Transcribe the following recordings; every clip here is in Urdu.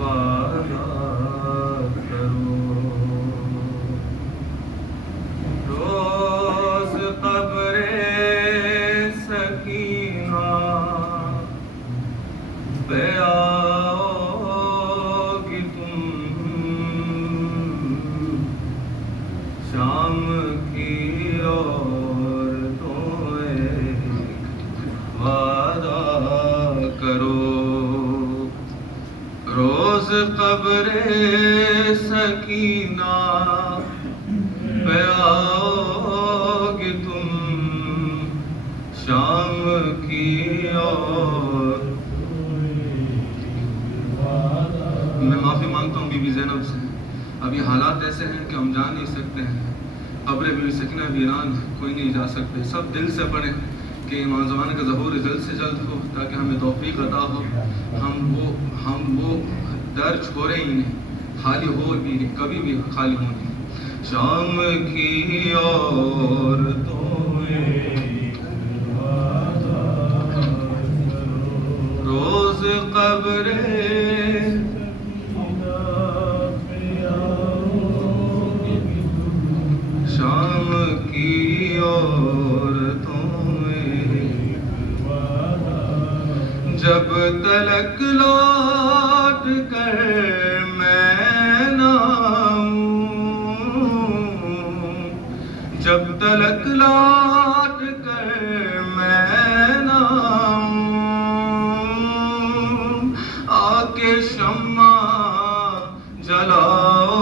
وعدہ کرو، روز قبر سکینہ پہ آؤ گی تم، شام کی اور وعدہ کرو، روز قبر سکینہ پہ آؤ گے تم، شام کی اور میں معافی مانگتا ہوں بی بی زینب سے، اب یہ حالات ایسے ہیں کہ ہم جان نہیں سکتے ہیں، قبر بی بی سکینہ ویران کوئی نہیں جا سکتے، سب دل سے پڑھیں کہ امام زمانے کا ظہور جلد سے جلد ہو تاکہ ہمیں توفیق عطا ہو، ہم وہ در چھوڑے ہی نہیں، خالی ہو بھی نہیں، کبھی بھی خالی ہو نہیں، شام کی اور روز قبر شام کی اور جب تلک لوٹ کر میں نہ آؤں، جب تلک لوٹ کر میں نہ آؤں، آ کے شمع جلاؤ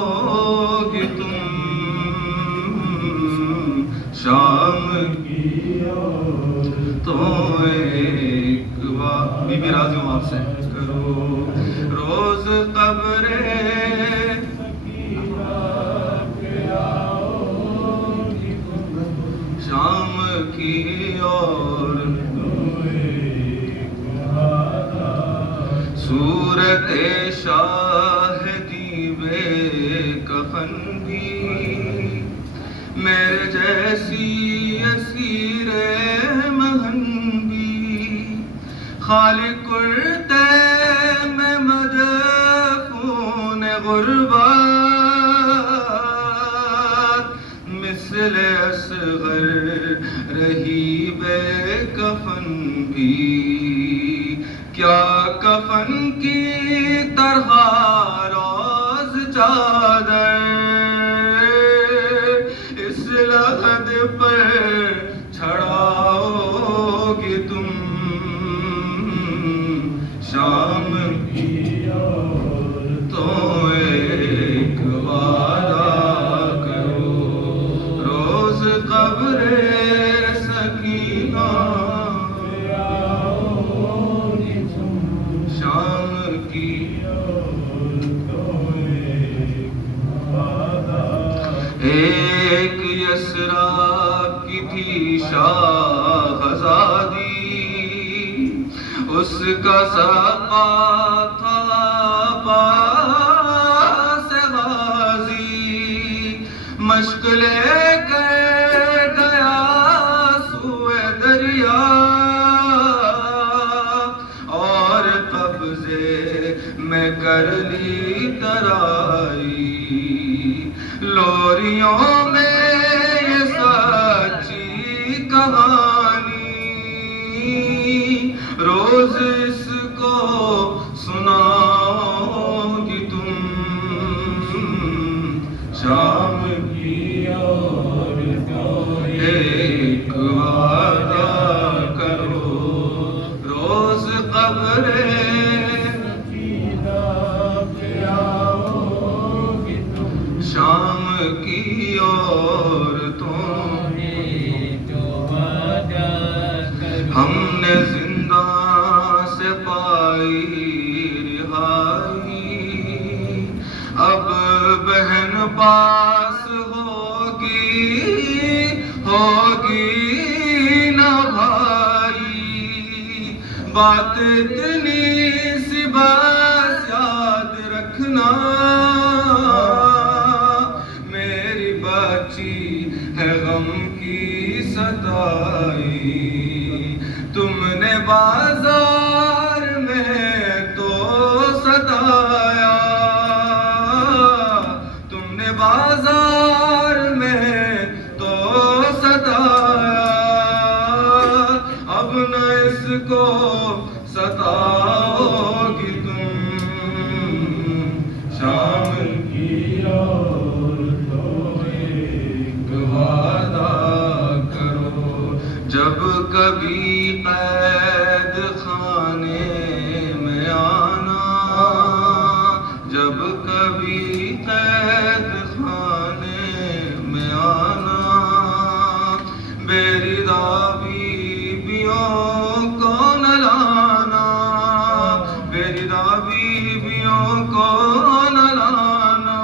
گے تم، شام کی تو بی بی راضی ہوں آپ سے کرو، روز قبر شام کی اور صورت شاہدی بے کفن بھی میرے جیسی اسیر مہن بھی، خالق کرتے میں مدفون غربت، مثل اصغر رہی بے کفن بھی، کیا کفن کی طرح روز چادر اس لحد پر چھڑاؤ گے تم، شام کی تو ایک وعدہ کرو، روز قبر سکینہ شام کی ایک یسرا کی تھی شاہزادی، اس کا سقا تھا عباس غازی، مشق لے کر گیا سوئے دریا اور قبضے میں کر لی ترائی، لوریوں میں یہ سچی کہانی، روز اس کو سناؤ گی تم، شام کی اور ایک وعدہ کرو، روز قبر شام کی عورتوں ہم نے زندہ سے پائی رہائی، اب بہن پاس ہوگی نہ بھائی، بات اتنی سی بس یاد رکھنا، میری بچی ہے غم کی ستائی، تم نے بازار میں تو ستایا، کو نہ لانا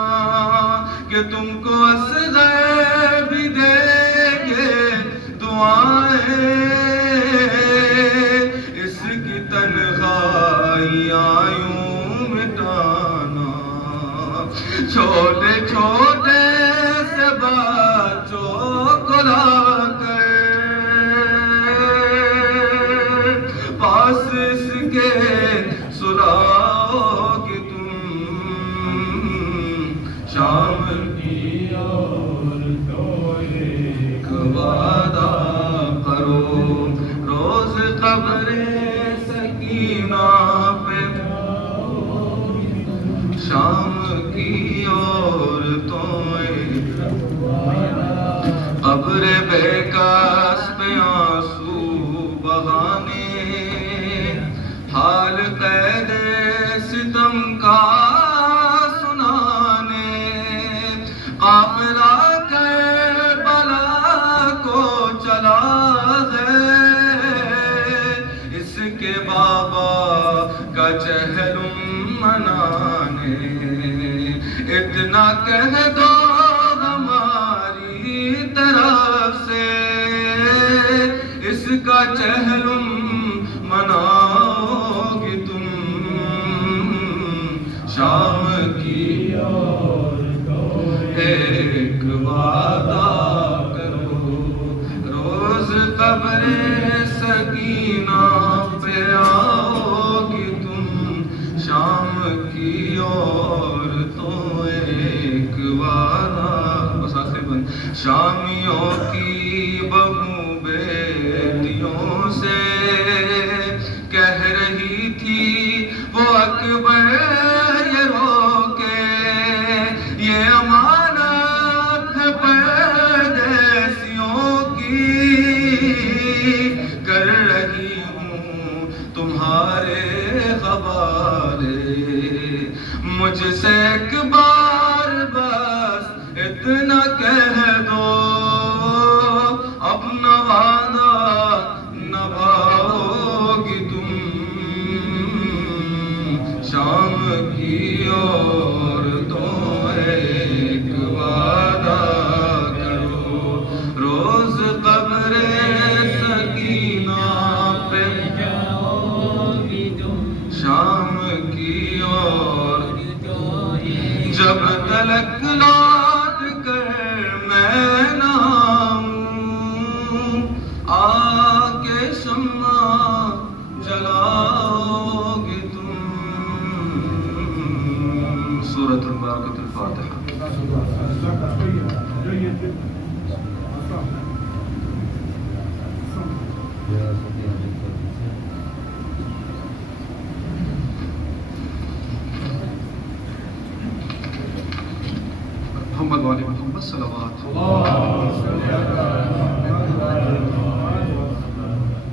کہ تم کو اصغر بھی دیں گے دعائیں، اس کی تنہائیاں یوں مٹانا، چھوٹے چھوٹے سے بچوں کو لا کر پاس اس کے سلاؤ گے تم، شام کی اور تو ایک وعدہ کرو، روز قبر سکینہ پہ شام کی اور تو ایک قبر بے کس پہ آنسو بہانے، حال قید ستم کا سنانے، قافلہ کربلا کو چلا ہے، اس کے بابا کا چہلم منانے، اتنا کہہ دو ہماری طرف سے، اس کا چہلم مناؤ گے تم، شام کی اور ایک وعدہ کرو، روز قبر سکینہ پہ آؤ گے تم، شام کی اور تو ایک وعدہ، بس آخر بند، شامیوں کی بہو بیٹیوں سے کہہ رہی تھی وہ اکبر یہ رو کے، یہ امانت ہے پردیسیوں کی، کر رہی ہوں تمہارے حوالے، مجھ سے ایک بار بس اتنا کہہ دو، اپنا وعدہ نبھاؤ گی تم، شام کی اور تو ایک وعدہ کرو، روز قبر سکینہ پہ شام کی اور جب تلک لوٹ کر میں نہ آؤں، آ کے شمع جلاؤ گے تم، سورۃ الباقرۃ الفاتحہ۔ محمد والے محمد صلوات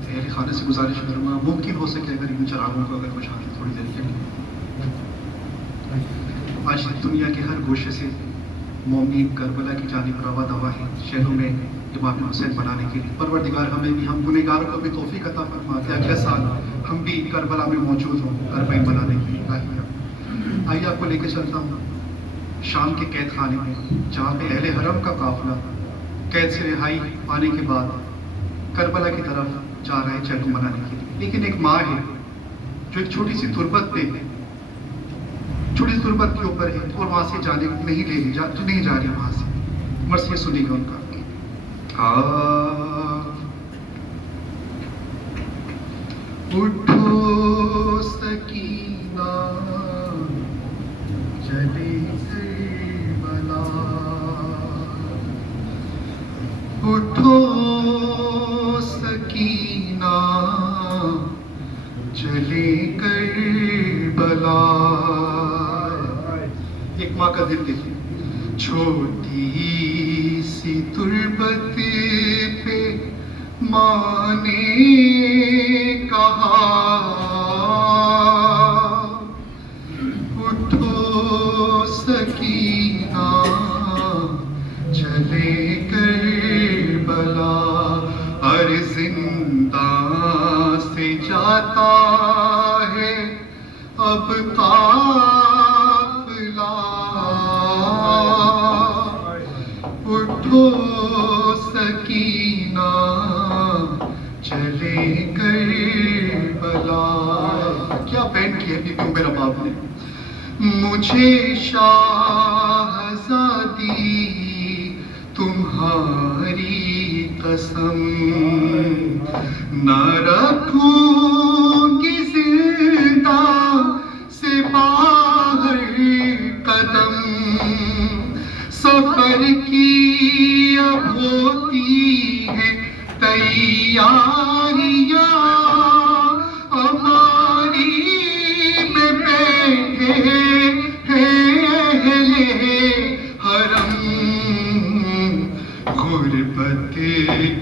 اہل خانہ سے گزارش کروں، ممکن ہو سکے اگر ان چراغوں کو اگر بجھا دیں تھوڑی دیر کے لیے۔ آج دنیا کے ہر گوشے سے مومنین کربلا کی جانب رواں دوا ہے شہروں میں امام حسین بنانے کے لیے۔ پروردگار ہمیں بھی، ہم گنہگاروں کو بھی توفیق عطا فرما کہ اگلے سال ہم بھی کربلا میں موجود ہوں اربعین بنانے کے لیے۔ آئیے آپ کو لے کے چلتا ہوں شام کے قید خانے میں، جہاں پہ اہل حرم کا قافلہ قید سے رہائی پانے کے بعد کربلا کی طرف جا رہے ہیں چہلم منانے کے لیے۔ لیکن ایک ماں ہے جو ایک چھوٹی سی تربت پہ، چھوٹی سی تربت کے اوپر ہے اور وہاں سے جانے نہیں جا رہی وہاں سے، مرثیہ سنی گا ان کا۔ اٹھو سکینہ چلے کربلا، اٹھو سکینہ چلے کربلا، ایک ماں کا دل دیکھیں، چھوٹی سی تربت پہ ماں نے کہا، اٹھو سکینہ چلے کربلا، ہر زندہ سے جاتا ہے اب اٹھو سکینہ چلے کربلا. کیا بینڈ کی ہے بی بی عمر اباب نے. مجھے شاہزادی تمہاری قسم نہ رکھوں گی زندہ سے باہر قدم. سفر کی اب ہوتی ہے تیاریاں ہماری میں بیٹھے حرم. غربت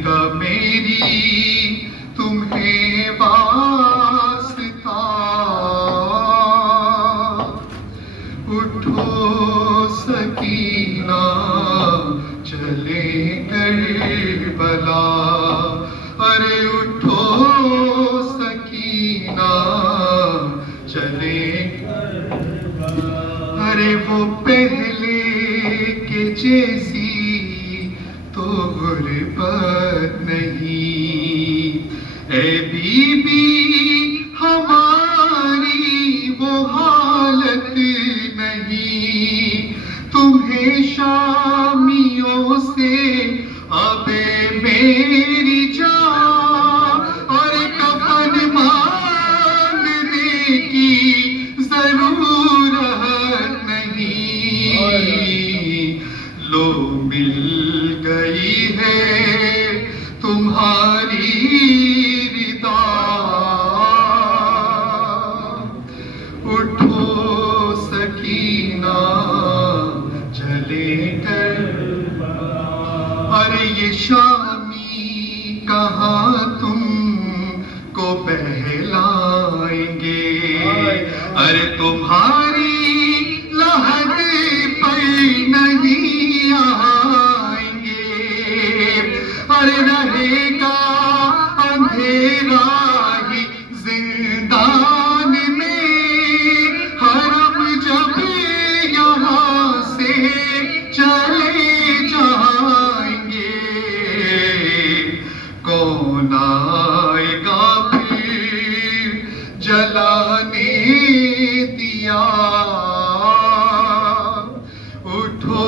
کا میری تمہیں واسطہ. اٹھو سکینہ چلے کربلا. ارے اٹھو سکینہ چلے. ارے وہ پہلے کے جیسی تو غربت نہیں اے بی بی ہماری وہ حالت نہیں. تمہیں شامیوں سے ابے میری جان اور کفن مانگنے کی ضرورت نہیں. لو مل گئی ہے تمہاری ردا. اٹھو سکینہ چلے کربلا. ارے یہ شامی کہاں تم کو بہلائیں گے. ارے تمہاری لحد پر نہیں آئیں گے. ارے رہے گا اندھیرا ہی زندان میں حرم جب یہاں سے چلے جائیں گے. کون آئے گا پھر جلانے دیا. اٹھو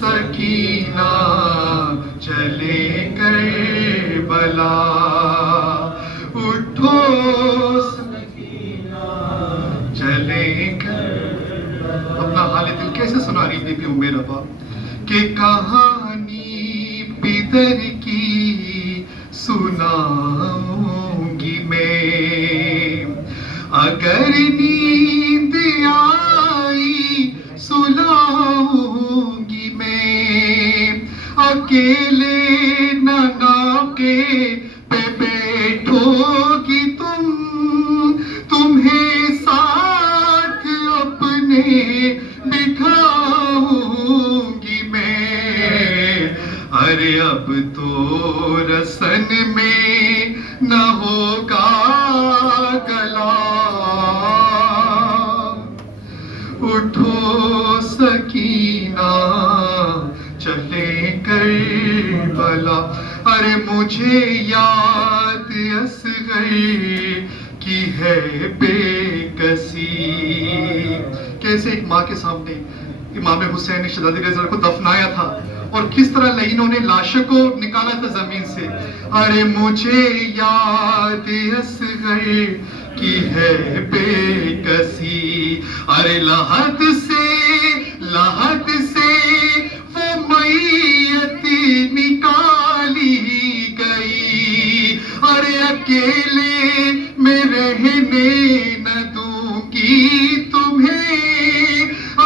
سکینہ چلے کربلا. اٹھو سکینہ چلے کربلا. اپنا حال دل کیسے سنا رہی بی بی عمر اباب کہ کہانی پدر کی سناؤں گی میں. اگر نیند آئی سلاؤں گی میں. اکیلے ناکے پہ بیٹھو گی تم. تمہیں ساتھ اپنے بٹھاؤں گی میں. ارے اب تو رسن میں نہ ہوگا گلا. اٹھو سکینہ چلے کربلا. ارے مجھے یاد اصغر کی ہے بے کسی. کیسے ایک ماں کے سامنے امام حسین شہزادی رضا کو دفنایا تھا اور کس طرح لعینوں نے لاشوں کو نکالا تھا زمین سے. ارے مجھے یاد اصغر کی ہے بے کسی. ارے لحد سے وہ میت نکالی گئی. ارے اکیلے میں رہنے نہ دوں گی تمہیں.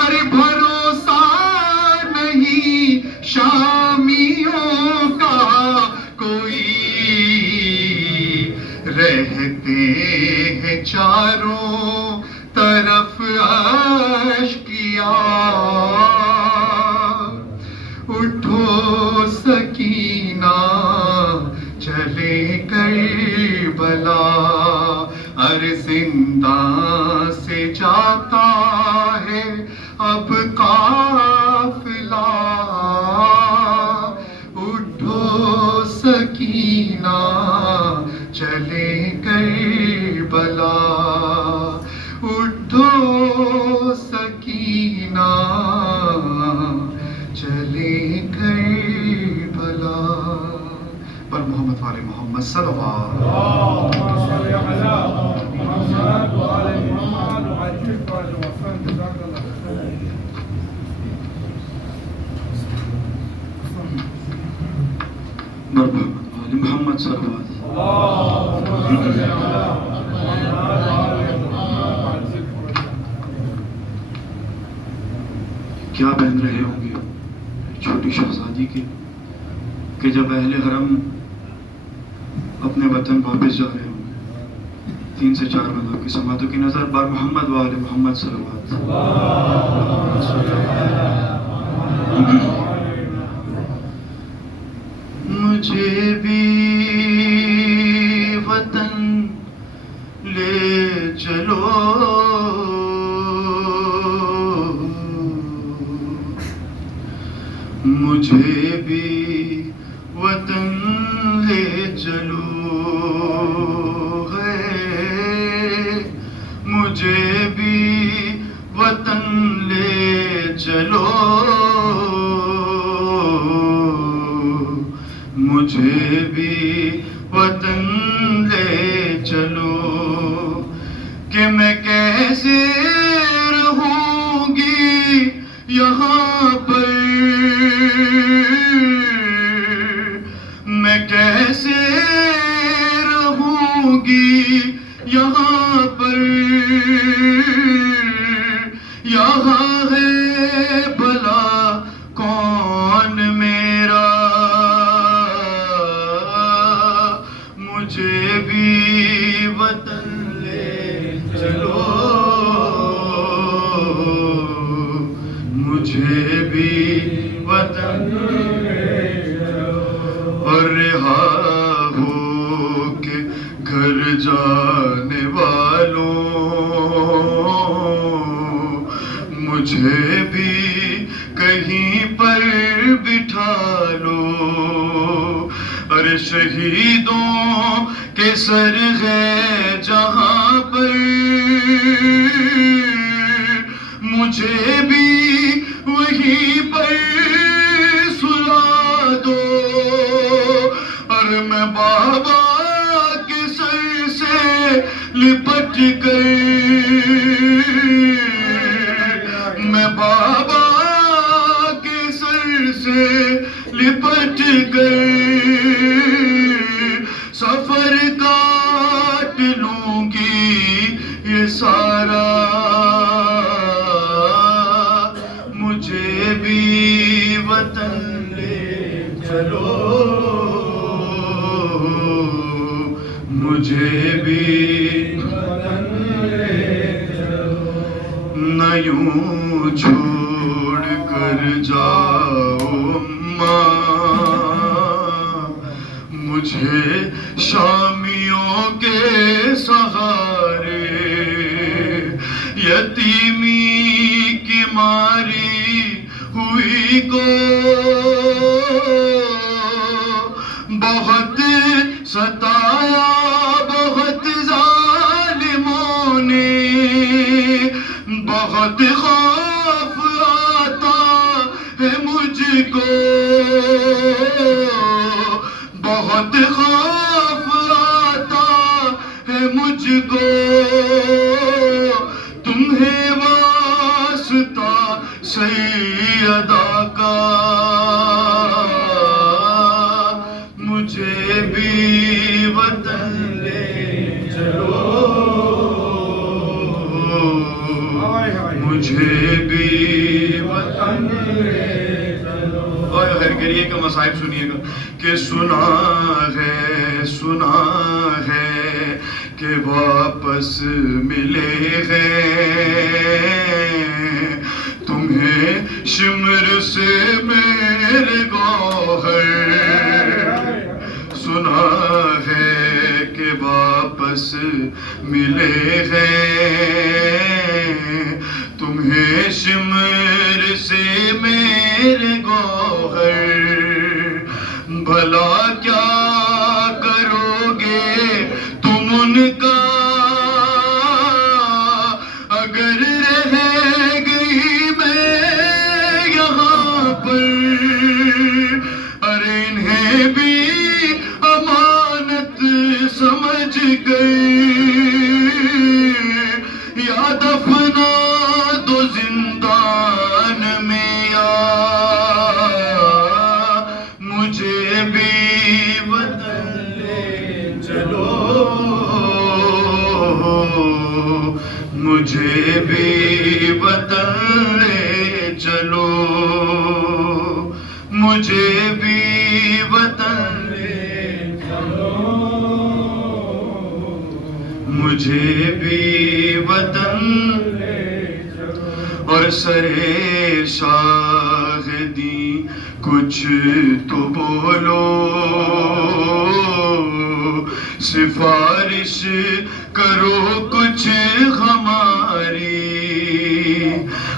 ارے بھروسہ نہیں شامیوں کا کوئی. رہتے ہیں چاروں طرف سکینہ چلے کربلا پر محمد والے محمد صلوات. محمد صلوات. کیا بہن رہے ہوں گے چھوٹی شہزادی کے کہ جب اہل حرم اپنے وطن واپس جا رہے ہوں گے 3 سے 4 مہینوں کی سماعتوں کی نظر بار محمد وآل محمد صلوات. مجھے بھی وطن لے چلو مجھے بھی وطن لے چلو ہے مجھے بھی وطن لے چلو مجھے بھی وطن لے چلو کہ میں کیسے رہوں گی یہاں پر میں کیسے رہوں گی یہاں پر یہاں ہے بھلا کون میرا مجھے بھی وطن لے چلو مجھے بھی وطن لے چلو اور رہا ہو کے گھر جانے والوں مجھے بھی کہیں پر بٹھا لو ارے شہیدوں کے سر ہے جہاں پر مجھے بھی وہیں پر سلا دو اور میں بابا کے سر سے لپٹ کر میں بابا کے سر سے لپٹ کر سفر کاٹ لوں گی یہ سارا مجھے بھی وطن لے چلو مجھے بھی وطن لے چلو نہ یوں چھوڑ کر جاؤ ماں مجھے شامیوں کے سہارے یتیمی کی ماری ہوئی کو بہت ستایا بہت ظالموں نے بہت خوف آتا ہے مجھ کو بہت خوف آتا ہے مجھ کو تمہیں واسطہ سیدہ کا مجھے بھی وطن لے چلو مجھے بھی وطن لے چلو اور گریے کا مصائب سنیے گا کہ سنا ہے کہ واپس ملے ہیں تمہیں شمر سے میرے گوہر سنا ہے کہ واپس ملے ہیں تمہیں شمر سے میرے گوہر بھلا کیا کرو گے تم ان کا اگر مجھے بھی وطن لے چلو، مجھے بھی وطن لے چلو، مجھے بھی وطن لے چلو، اور سرے شاہدی کچھ تو بولو، سفارش کرو کچھ ہماری،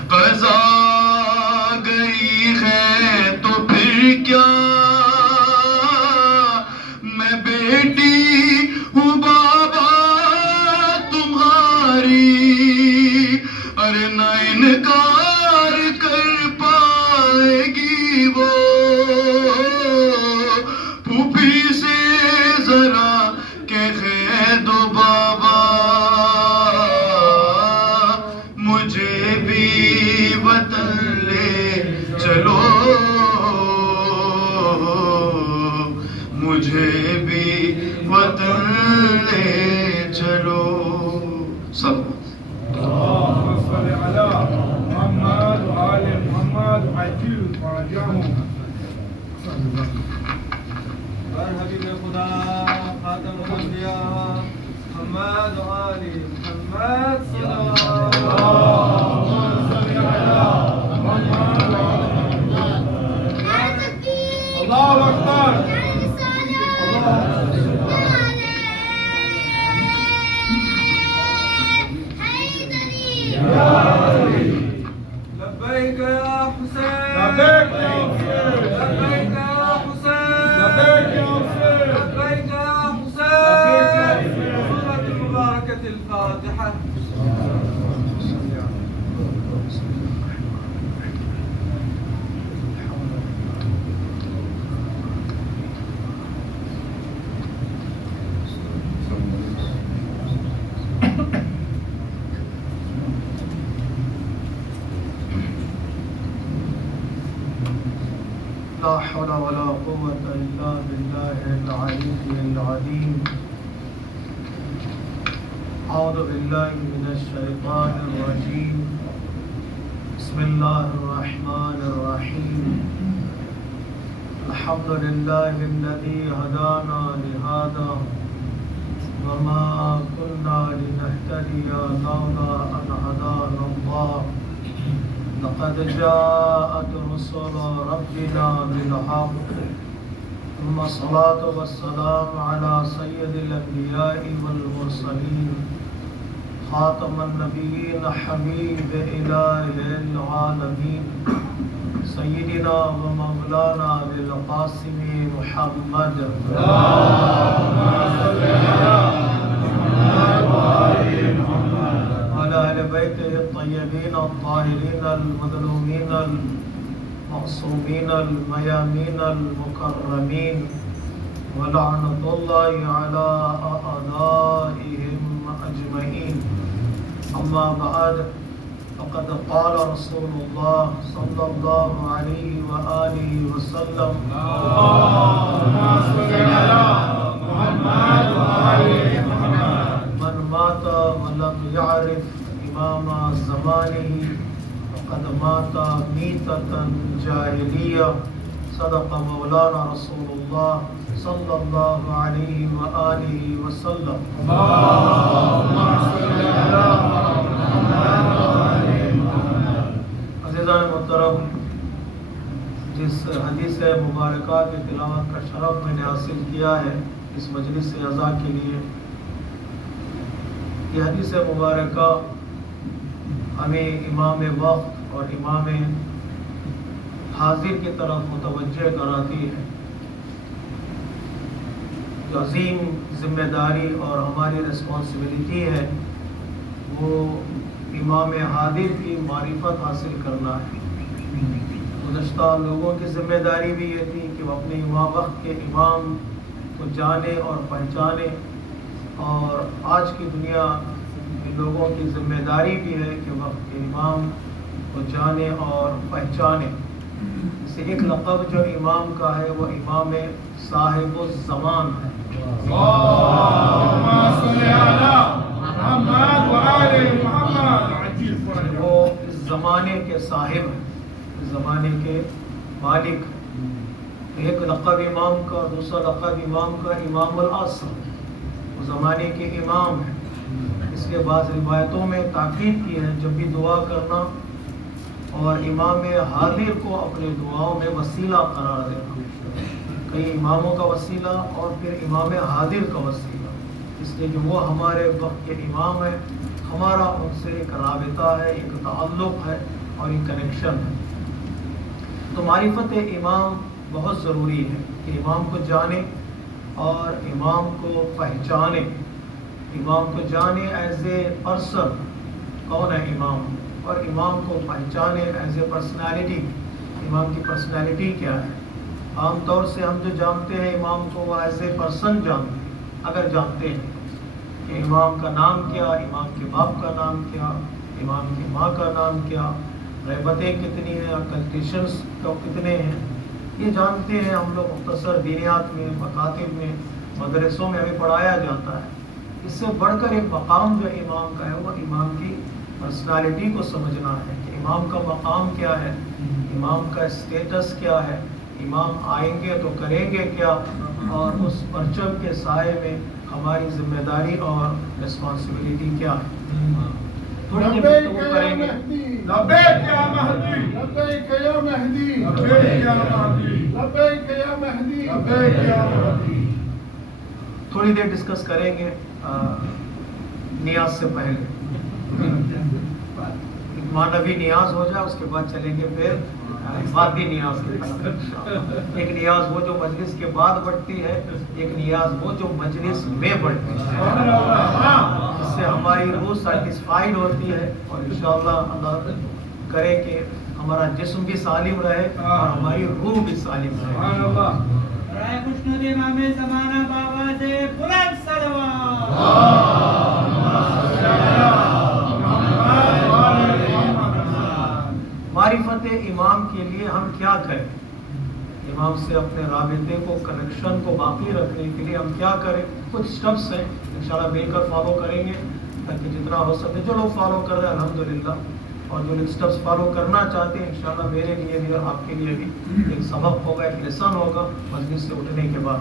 قضا گئی ہے تو پھر کیا، میں بیٹی ہوں بابا تمہاری، ارے نہ انکار کر پائے گی وہ، پھوپھی سے ذرا کہہ دو بابا، مجھے بھی وطن لے چلو، مجھے بھی وطن لے چلو. سب اللهم صل على محمد وآل محمد وعجل فرجهم. حبیب خدا خاتم الانبیاء محمد وآل محمد صلوات اللهم صل على محمد وآل محمد. الله أكبر. لبیک یا حسین، لبیک یا حسین، لبیک یا حسین، لبیک یا حسین، لبیک یا لبیک یا حسین. حسین. سورة المباركة الفاتحة. لا حول ولا قوة إلا بالله العلي العظيم. أعوذ بالله من الشيطان الرجيم. بسم الله الرحمن الرحيم. الحمد لله الذي هدانا لهذا وما كنا لنهتدي لولا أن هدانا الله. لقد جاءت رسل ربنا بالحق، ثم الصلاة والسلام على سيد الأنبياء والمرسلين، خاتم النبيين، حبيب إله العالمين، سيدنا ومولانا بالقاسم محمد. اللهم صل على محمد وآل محمد. وعلى أهل بيته الطيبين الطاهرين المظلومين المعصومين الميامين المكرمين، ولعنة الله على أعدائهم أجمعين. أما بعد، فقد قال رسول الله صلى الله عليه وآله وسلم: اللهم صل على محمد وآل محمد. من مات ولم يعرف إمام زمانه فقد مات ميتة جاهلية. صدق مولانا رسول الله صلى الله عليه وآله وسلم. اللهم صل على محمد وآل محمد. عزیزان محترم، جس حدیث مبارکہ کی تلاوت کا شرف میں نے حاصل کیا ہے اس مجلس اعزا کے لیے، یہ حدیث مبارکہ ہمیں امام وقت اور امام حاضر کی طرف متوجہ کراتی ہے. جو عظیم ذمہ داری اور ہماری رسپانسبلٹی ہے وہ امام حاضر کی معرفت حاصل کرنا ہے. گزشتہ لوگوں کی ذمہ داری بھی یہ تھی کہ وہ اپنے امام وقت کے امام کو جانے اور پہچانے، اور آج کی دنیا کے لوگوں کی ذمہ داری بھی ہے کہ وقت کے امام کو جانے اور پہچانے. اسے ایک لقب جو امام کا ہے وہ امام صاحب الزمان ہے. اللهم صل على محمد وآل محمد. زمانے کے صاحب ہیں, زمانے کے مالک. ایک لقب امام کا, دوسرا لقب امام کا امام العصر, وہ زمانے کے امام ہیں. اس کے بعد روایتوں میں تاکید کی ہے جب بھی دعا کرنا اور امام حاضر کو اپنے دعاؤں میں وسیلہ قرار دینا. کئی اماموں کا وسیلہ اور پھر امام حاضر کا وسیلہ, اس لیے کہ وہ ہمارے وقت کے امام ہیں, ہمارا ان سے ایک رابطہ ہے, ایک تعلق ہے اور ایک کنیکشن ہے. تو معرفت امام بہت ضروری ہے کہ امام کو جانے اور امام کو پہچانے. امام کو جانے ایز اے پرسن, کون ہے امام, اور امام کو پہچانے ایز اے پرسنالٹی, امام کی پرسنالٹی کیا ہے. عام طور سے ہم جو جانتے ہیں امام کو وہ ایز اے پرسن جانتے ہیں. اگر جانتے ہیں کہ امام کا نام کیا, امام کے باپ کا نام کیا, امام کی ماں کا نام کیا, غیبتیں کتنی ہیں, کنڈیشنز کتنے ہیں, یہ جانتے ہیں ہم لوگ. مختصر دینیات میں, مکاتب میں, مدرسوں میں ہمیں پڑھایا جاتا ہے. اس سے بڑھ کر ایک مقام جو امام کا ہے وہ امام کی پرسنالٹی کو سمجھنا ہے کہ امام کا مقام کیا ہے, امام کا اسٹیٹس کیا ہے, امام آئیں گے تو کریں گے کیا, اور اس پرچم کے سائے میں ہماری ذمہ داری اور رسپانسبلٹی کیا ہے. تھوڑی دیر گفتگو کریں گے. لبیک یا مہدی, لبیک یا مہدی, لبیک یا مہدی, لبیک یا مہدی, لبیک یا مہدی. تھوڑی دیر ڈسکس کریں گے نیاز سے پہلے. مانوی نیاز ہو جائے, اس کے بعد چلیں گے پھر مادی نیاز کی طرف. ایک نیاز وہ جو مجلس کے بعد بڑھتی ہے, ایک نیاز وہ جو مجلس میں بڑھتی ہے, اس سے ہماری روح سیٹسفائیڈ ہوتی ہے. اور انشاءاللہ اللہ کرے کہ ہمارا جسم بھی سالم رہے اور ہماری روح بھی سالم رہے. رائے خوشنود امام زمانہ بابا سے بلند صلوات. معرفت امام کے لیے ہم کیا کریں, امام سے اپنے رابطے کو, کنیکشن کو باقی رکھنے کے لیے ہم کیا کریں. کچھ سٹیپس ہیں, انشاءاللہ مل کر فالو کریں گے تاکہ جتنا ہو سکے. جو لوگ فالو کر رہے ہیں الحمدللہ, اور جو لوگ سٹیپس فالو کرنا چاہتے ہیں انشاءاللہ میرے لیے بھی اور آپ کے لیے بھی ایک سبق ہوگا, ایک لیسن ہوگا مجلس سے اٹھنے کے بعد.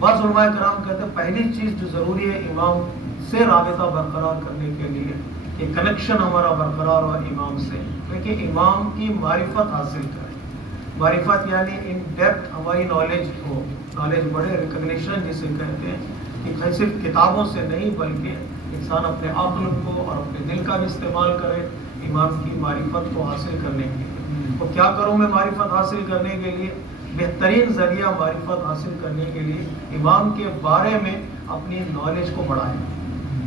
بعض علماء کرام کہتے ہیں پہلی چیز جو ضروری ہے امام سے رابطہ برقرار کرنے کے لیے, کہ کنیکشن ہمارا برقرار ہو امام سے, کہ امام کی معرفت حاصل کریں. معرفت یعنی ان ڈیپتھ ہماری نالج ہو, نالج بڑھے, ریکگنیشن جسے کہتے ہیں, کہ صرف کتابوں سے نہیں بلکہ انسان اپنے عقل کو اور اپنے دل کا بھی استعمال کرے امام کی معرفت کو حاصل کرنے کے لیے. تو کیا کروں میں معرفت حاصل کرنے کے لیے؟ بہترین ذریعہ معرفت حاصل کرنے کے لیے امام کے بارے میں اپنی نالج کو بڑھائیں.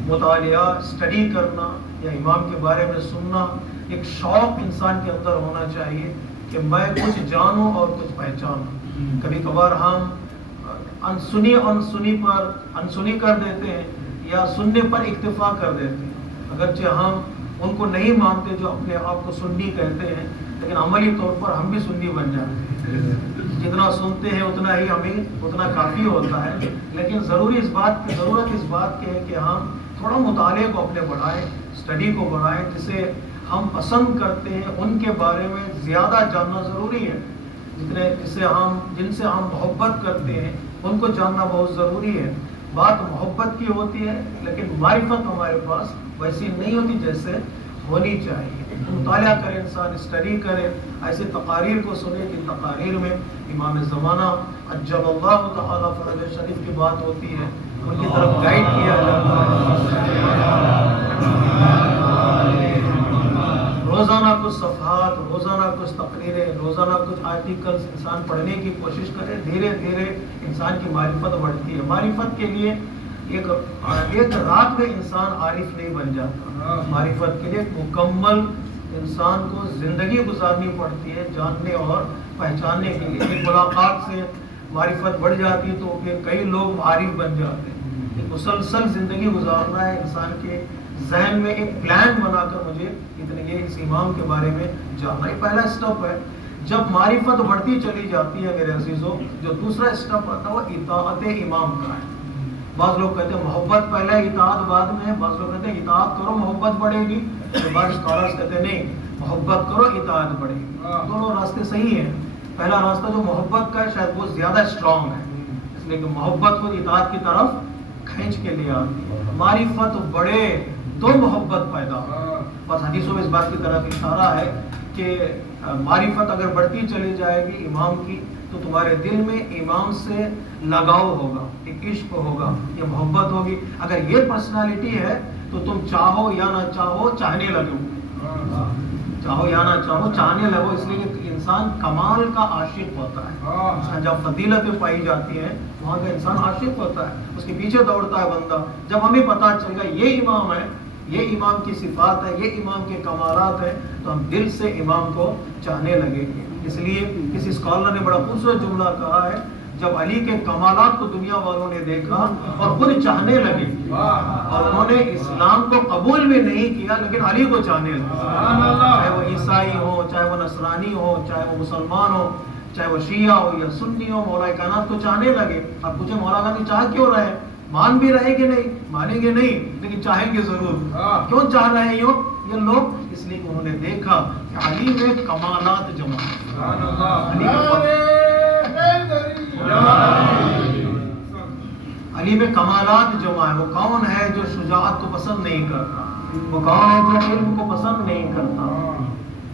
مطالعہ, اسٹڈی کرنا یا امام کے بارے میں سننا, ایک شوق انسان کے اندر ہونا چاہیے کہ میں کچھ جانوں اور کچھ پہچانوں. کبھی کبھار ہم انسنی کر دیتے ہیں یا سننے پر اکتفا کر دیتے ہیں, اگرچہ ہم ان کو نہیں مانتے جو اپنے آپ کو سنی کہتے ہیں, لیکن عملی طور پر ہم بھی سنی بن جاتے ہیں. جتنا سنتے ہیں اتنا ہی ہمیں اتنا کافی ہوتا ہے. لیکن ضرورت اس بات کی ہے کہ ہم تھوڑا مطالعے کو اپنے بڑھائیں, اسٹڈی کو بڑھائیں. جسے ہم پسند کرتے ہیں ان کے بارے میں زیادہ جاننا ضروری ہے. جن سے ہم محبت کرتے ہیں ان کو جاننا بہت ضروری ہے. بات محبت کی ہوتی ہے لیکن معرفت ہمارے پاس ویسی نہیں ہوتی جیسے ہونی چاہیے. مطالعہ کرے انسان, اسٹڈی کرے, ایسے تقاریر کو سنے کہ تقاریر میں امام زمانہ عجل اللہ تعالی فرج شریف کی بات ہوتی ہے, ان کی طرف گائیڈ کیا جاتا ہے. روزانہ کچھ صفحات, روزانہ کچھ تقریریں, روزانہ کچھ آرٹیکلز انسان پڑھنے کی کوشش کرے. دھیرے دھیرے انسان کی معرفت بڑھتی ہے. معرفت کے لیے ایک رات میں انسان عارف نہیں بن جاتا. معرفت کے لیے مکمل انسان کو زندگی گزارنی پڑتی ہے جاننے اور پہچاننے کے لیے. ایک ملاقات سے معرفت بڑھ جاتی تو پھر کئی لوگ عارف بن جاتے ہیں. ایک مسلسل زندگی گزارنا ہے انسان کے ذہن میں, ایک پلان بنا کر مجھے یہ اس امام کے بارے میں جاننا. یہ پہلا اسٹیپ ہے. جب معرفت بڑھتی چلی جاتی ہے میرے عزیزوں, جو دوسرا اسٹیپ آتا ہے وہ اطاعت امام کا ہے. بعض لوگ کہتے ہیں محبت پہلے اطاعت بعد میں، بعض لوگ کہتے ہیں اطاعت کرو محبت بڑھے گی، بعض اسکالرز کہتے ہیں نہیں محبت کرو اطاعت بڑھے گی. دونوں راستے صحیح ہیں. پہلا راستہ جو محبت کا ہے شاید وہ زیادہ اسٹرانگ ہے، اس لیے کہ محبت کو اطاعت کی طرف کھینچ کے لے آتی ہے. معرفت بڑھے تو محبت پیدا ہو. بس حدیثوں میں اس بات کی طرف اشارہ ہے کہ معرفت اگر بڑھتی چلی جائے گی امام کی تو تمہارے دل میں امام سے لگاؤ ہوگا، ایک عشق ہوگا، یہ محبت ہوگی. اگر یہ پرسنالٹی ہے تو تم چاہو یا نہ چاہو چاہنے لگو، چاہو یا نہ چاہو چاہنے لگو. اس لیے کہ انسان کمال کا عاشق ہوتا ہے. جب فضیلتیں پائی جاتی ہیں وہاں کا انسان عاشق ہوتا ہے، اس کے پیچھے دوڑتا ہے بندہ. جب ہمیں پتہ چل گا یہ امام ہے، یہ امام کی صفات ہے، یہ امام کے کمالات ہیں، تو ہم دل سے امام کو چاہنے لگیں گے. اس لیے کسی اسکالر نے بڑا خوبصورت جملہ کہا ہے، جب علی کے کمالات کو دنیا والوں نے دیکھا اور خود چاہنے لگے اور انہوں نے اسلام کو قبول بھی نہیں کیا لیکن علی کو چاہنے لگے، چاہے وہ عیسائی ہو، چاہے وہ نصرانی ہو، چاہے وہ مسلمان ہو، چاہے وہ شیعہ ہو یا سنی ہو، مولا کائنات کو چاہنے لگے. اب پوچھے مولا گاندھی چاہ کیوں رہے؟ مان بھی رہے کہ نہیں؟ مانیں گے نہیں لیکن چاہیں گے ضرور. کیوں چاہ رہے ہیں یہ لوگ؟ اس لیے کہ انہوں نے دیکھا کہ علی میں کمالات جمع ہیں. علی میں کمالات جمع ہے. وہ کون ہے جو شجاعت کو پسند نہیں کرتا؟ وہ کون ہے جو علم کو پسند نہیں کرتا؟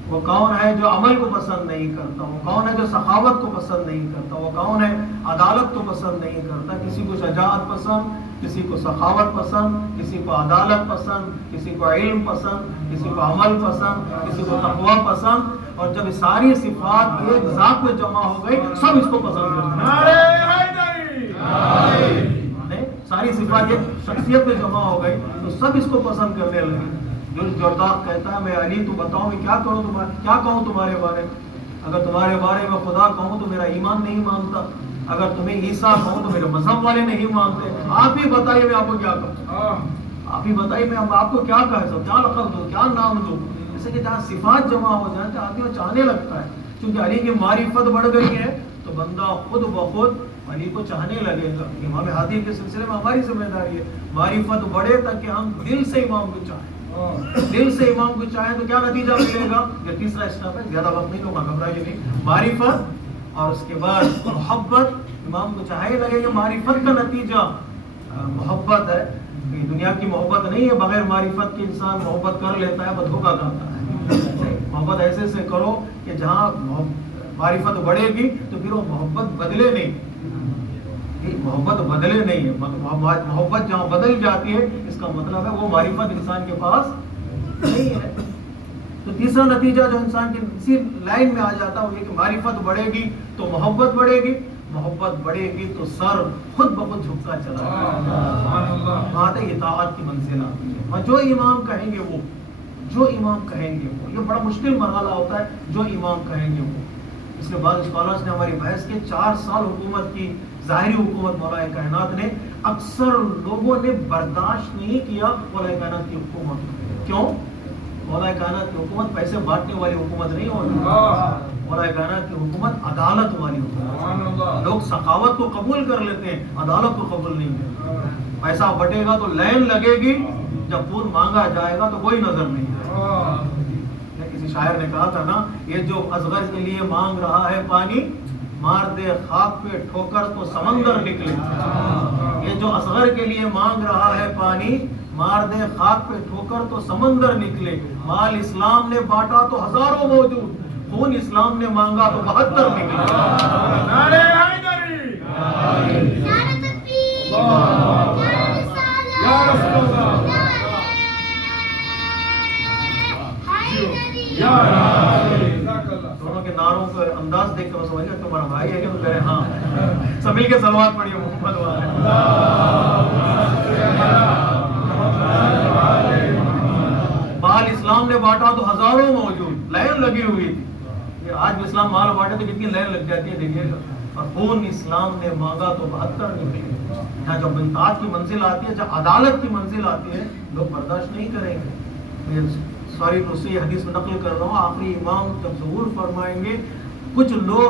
وہ کون ہے جو عمل کو پسند نہیں کرتا؟ وہ کون ہے جو سخاوت کو پسند نہیں کرتا؟ وہ کون ہے عدالت کو پسند نہیں کرتا؟ کسی کو شجاعت پسند، کسی کو سخاوت پسند، کسی کو عدالت پسند، کسی کو علم پسند، کسی کو عمل پسند، کسی کو تقویٰ پسند. اور جب ساری صفات ایک ذات میں جمع ہو گئی سب اس کو پسند کرتے ہیں. ساری صفات ایک شخصیت میں جمع ہو گئی تو سب اس کو پسند کرنے لگے. جرداق کہتا ہے میں علی تو بتاؤ میں کیا کہوں تمہارے بارے میں؟ اگر تمہارے بارے میں خدا کہوں تو میرا ایمان نہیں مانتا، اگر تمہیں عیسیٰ کہوں تو میرے مذہب والے نہیں مانتے. آپ ہی بتائیے میں آپ کو کیا کہوں؟ آپ ہی بتائیے میں آپ کو کیا کہہ سکتا، کیا لقب دو، کیا نام دو؟ جیسے کہ جہاں صفات جمع ہو جائیں تو آدمی چاہنے لگتا ہے. کیونکہ علی کی معرفت بڑھ گئی ہے تو بندہ خود بخود علی کو چاہنے لگے گا. امام ہادی کے سلسلے میں ہماری ذمہ داری ہے معرفت بڑھے تاکہ ہم دل سے امام کو چاہیں. دل سے امام کو چاہیں تو کیا نتیجہ ملے گا؟ یہ تیسرا اسٹیپ ہے، زیادہ وقت نہیں لوں گا، گھبرائیے نہیں. معرفت اور اس کے بعد محبت. امام کو چاہے لگے کہ معرفت کا نتیجہ محبت ہے. دنیا کی محبت نہیں ہے، بغیر معرفت کے انسان محبت کر لیتا ہے، بس دھوکا کھاتا ہے. محبت ایسے سے کرو کہ جہاں معرفت بڑھے گی تو پھر وہ محبت بدلے نہیں. محبت بدلے نہیں ہے، محبت جہاں بدل جاتی ہے اس کا مطلب ہے وہ معرفت انسان کے پاس نہیں ہے. تو تیسرا نتیجہ جو انسان کی اسی لائن میں آ جاتا ہے وہ یہ کہ معرفت بڑھے گی تو محبت بڑھے گی، محبت بڑھے گی تو سر خود بخود جھکتا چلا جائے. بات ہے اطاعت کی منزل آتی ہے. جو امام کہیں گے وہ، جو امام کہیں گے وہ. یہ بڑا مشکل مرحلہ ہوتا ہے، جو امام کہیں گے وہ. اس کے بعد اسکالرز نے ہماری بحث کے 4 سال حکومت کی، ظاہری حکومت مولا کائنات نے. اکثر لوگوں نے برداشت نہیں کیا مولا کائنات کی حکومت. کیوں؟ مولا کائنات کی حکومت پیسے بانٹنے والی حکومت نہیں ہوتی. مولا کائنات کی حکومت عدالت والی حکومت. لوگ سخاوت کو قبول کر لیتے ہیں، عدالت کو قبول نہیں کرتے. پیسہ بٹے گا تو لائن لگے گی، جب پھول مانگا جائے گا تو کوئی نظر نہیں. کسی شاعر نے کہا تھا نا، یہ جو اصغر کے لیے مانگ رہا ہے پانی، مار دے خاک پہ ٹھوکر تو سمندر نکلے. یہ جو اصغر کے لیے مانگ رہا ہے پانی، مار دے خاک پہ ٹھوکر تو سمندر نکلے. مال اسلام نے بانٹا تو ہزاروں موجود، خون اسلام نے مانگا تو 72 نکلے. نعرہ حیدری، نعرہ تکبیر، نعرہ رسالت، یا رسول اللہ، حیدری، یا رسول اللہ. دونوں کے نعروں کو انداز دیکھ کر سمجھ گیا تمہارا بھائی ہے کہ تو کہہ رہے ہاں. سب مل کے صلوات پڑھیے محمد والے. مال اسلام نے بانٹا تو ہزاروں موجود، لائن لگی ہوئی تھی. آج بھی اسلام مال بانٹے تو کتنی لائن لگ جاتی ہے دیکھیے گا. اور خون اسلام نے مانگا تو 72 نکلے. یہاں جب انتہا کی منزل آتی ہے، جب عدالت کی منزل آتی ہے، لوگ برداشت نہیں کریں گے. سوری دوسری حدیث میں نقل کر رہا ہوں، آخری امام جب ظہور فرمائیں گے، کچھ لوگ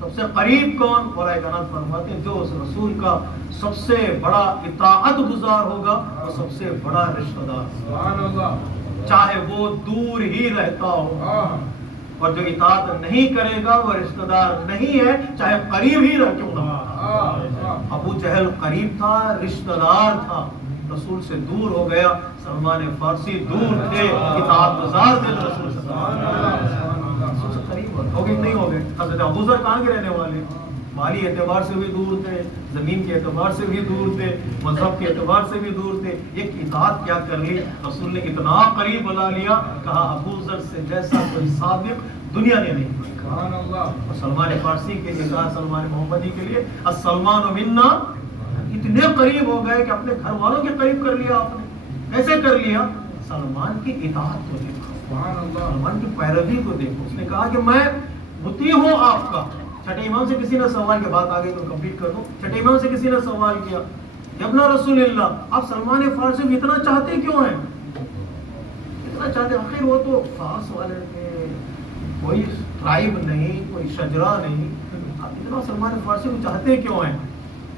سب سے قریب کون؟ مولا کائنات فرماتے ہیں جو اس رسول کا سب سے بڑا اطاعت گزار ہوگا وہ سب سے بڑا رشتہ دار، سبحان اللہ، چاہے وہ دور ہی رہتا ہو، اور جو اطاعت نہیں کرے گا وہ رشتہ دار نہیں ہے، چاہے قریب ہی رہ کیوں نہ ہو۔ ابو جہل قریب تھا، رشتہ دار تھا، رسول سے دور ہو گیا۔ سلمان فارسی دور تھے، اطاعت گزار تھے رسول سے، رسول سے قریب ہو گئے نہیں ہو گئے۔ حضرت ابوذر کہاں کے رہنے والے؟ مالی اعتبار سے بھی دور تھے، زمین کے اعتبار سے بھی دور تھے، مذہب کے اعتبار سے بھی دور تھے۔ ایک اطاعت کیا کر لی، رسول نے اتنا قریب بلا لیا، کہا ابوذر سے جیسا کوئی سابق دنیا نے نہیں کیا۔ اور سلمان فارسی کے لیے کہا، سلمان محمدی کے لیے السلمان منا، اتنے قریب ہو گئے کہ اپنے گھر والوں کے قریب کر لیا آپ نے۔ کیسے کر لیا؟ سلمان کی اطاعت کو دیکھو، سلمان کی پیروی کو دیکھو۔ اس نے کہا کہ میں مطیع ہوں آپ کا۔ چھٹے امام سے کسی نے سوال کی بات آگے تو کمپلیٹ کر دو۔ چھٹے امام سے کسی نے سوال کیا، ابن رسول اللہ آپ سلمان فارسی کو اتنا چاہتے کیوں ہیں؟ اتنا چاہتے، آخر وہ تو فارس والے تھے، کوئی ٹرائب نہیں، کوئی شجرہ نہیں، آپ اتنا سلمان فارسی کو چاہتے کیوں ہیں؟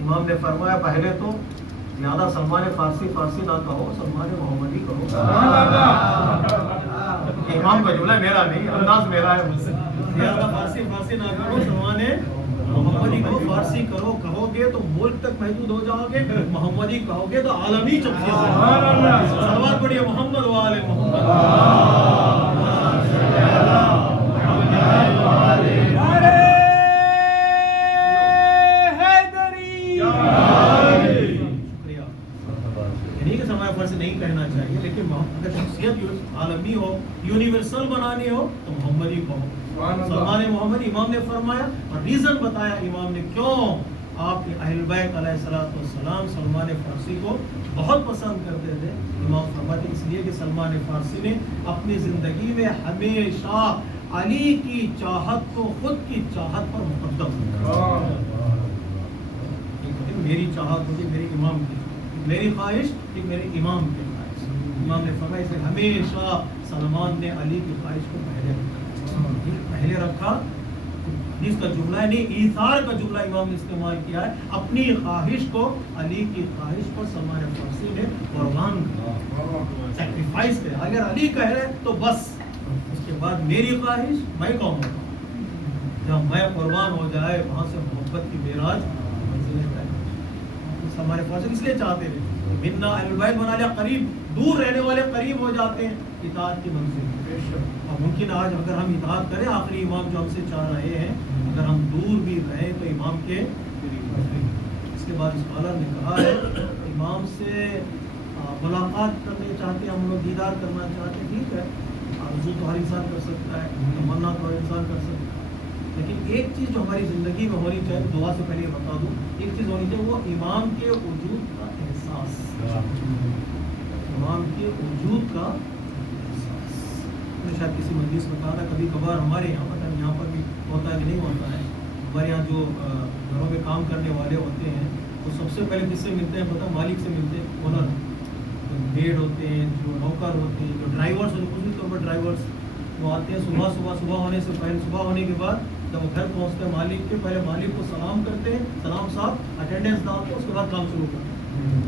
امام نے فرمایا پہلے تو زیادہ سلمان فارسی نہ کہو، سلمان محمدی کہو۔ امام کا جملہ میرا نہیں، انداز میرا ہے مجھ سے۔ زیادہ فارسی نہ کرو، سلمان محمدی کہو۔ فارسی کہو گے تو ملک تک محدود ہو جاؤ گے، محمدی کہو گے تو عالمی چپسی سے۔ صلوات پڑھیے محمد وآل محمد۔ نہیں کہنا چاہیے، لیکن اگر شخصیت عالمی ہو، یونیورسل بنانی ہو تو محمدی کہو، سلمان محمد۔ امام نے فرمایا اور ریزن بتایا امام نے کیوں آپ اہل بیت علیہ الصلوۃ والسلام سلمان فارسی کو بہت پسند کرتے تھے۔ امام فرماتے اس لیے کہ سلمان فارسی نے اپنی زندگی میں ہمیشہ علی کی چاہت کو خود کی چاہت پر مقدم کیا۔ میری چاہت ہوگی میرے امام کی، میری خواہش کہ میرے امام کی خواہش۔ امام نے فرمایا اسے ہمیشہ سلمان نے علی کی خواہش کو پہلے رکھا۔ حدیث کا جملہ ہے نہیں، ایثار کا جملہ امام نے استعمال کیا ہے، اپنی خواہش کو علی کی خواہش پر سلمان فارسی نے قربان کیا، سیکریفائس کیا۔ اگر علی کہہ رہے تو بس، اس کے بعد میری خواہش میں کون ہوگا، جب میں قربان ہو جائے وہاں سے محبت کی معراج منزل ہے۔ ہمارے پاس اس لیے چاہتے ہیں منا اہل بیت بنا لیا، قریب، دور رہنے والے قریب ہو جاتے ہیں اطاعت کی منزل۔ اور ممکن آج اگر ہم اطاعت کریں آخری امام جو ہم سے چاہ رہے ہیں، اگر ہم دور بھی رہیں تو امام کے اس کے بعد اسکالر نے کہا ہے امام سے ملاقات کرنے چاہتے ہیں ہم لوگ، دیدار کرنا چاہتے ہیں، ٹھیک ہے، آرزو تو ہر انسان کر سکتا ہے، تمنا تو ہر انسان کر سکتا ہے، لیکن ایک چیز جو ہماری زندگی میں ہونی چاہیے، دعا سے پہلے بتا دوں، ایک چیز ہونی چاہیے، وہ امام کے وجود کا احساس، امام کے وجود کا احساس۔ میں شاید کسی مجلس میں کہا تھا کبھی کبھار ہمارے یہاں پر، یہاں پر بھی ہوتا ہے کہ نہیں ہوتا ہے، ہمارے یہاں جو گھروں میں کام کرنے والے ہوتے ہیں وہ سب سے پہلے کس سے ملتے ہیں پتہ؟ مالک سے ملتے ہیں، اونر، جو میڈ ہوتے ہیں، جو نوکر ہوتے ہیں، جو ڈرائیورس ہوتے ہیں، خصوصی طور پر ڈرائیورس، وہ آتے ہیں صبح ہونے سے پہلے، صبح ہونے کے بعد جب وہ گھر پہنچتے ہیں مالک کے، پہلے مالک کو سلام کرتے ہیں، سلام صاحب، اٹینڈنس ڈالتے ہیں، اس کے بعد کام شروع کرتے ہیں۔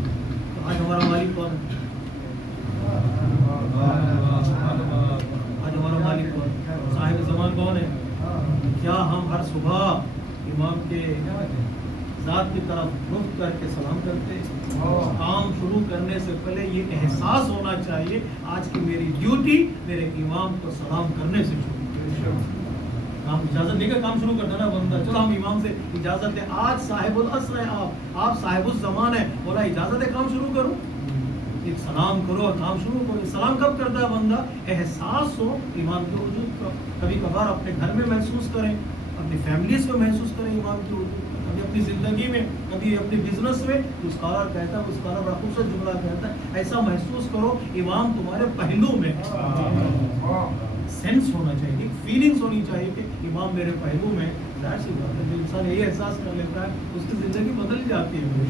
تو آج ہمارا مالک کون ہے؟ آج ہمارا مالک کون ہے؟ صاحب زمان کون ہے؟ کیا ہم ہر صبح امام کے ذات کی طرف رخ کر کے سلام کرتے ہیں؟ کام شروع کرنے سے پہلے یہ احساس ہونا چاہیے آج کی میری ڈیوٹی میرے امام کو سلام کرنے سے شروع، ہم اجازت دے کر کام شروع کرتا نا بندہ، چلو ہم امام سے اجازت دیں، آج صاحب العصر ہے، آپ صاحب الزمان ہے، بولا اجازت ہے کام شروع کروں، ایک سلام کرو اور کام شروع کرو۔ سلام کب کرتا ہے بندہ؟ احساس ہو امام کے وجود کا۔ کبھی کبھار اپنے گھر میں محسوس کریں، اپنی فیملیز میں محسوس کریں امام کے وجود کا، کبھی اپنی زندگی میں، کبھی اپنے بزنس میں۔ اسکالر کہتا ہے، اسکالر بڑا خوبصورت جملہ کہتا ہے، ایسا محسوس کرو امام تمہارے پہلو میں، سینس ہونا چاہیے، ایک فیلنگس ہونی چاہیے کہ امام میرے پہلو میں۔ ظاہر سی بات ہے، جو انسان یہ احساس کر لیتا ہے اس کی زندگی بدل جاتی ہے،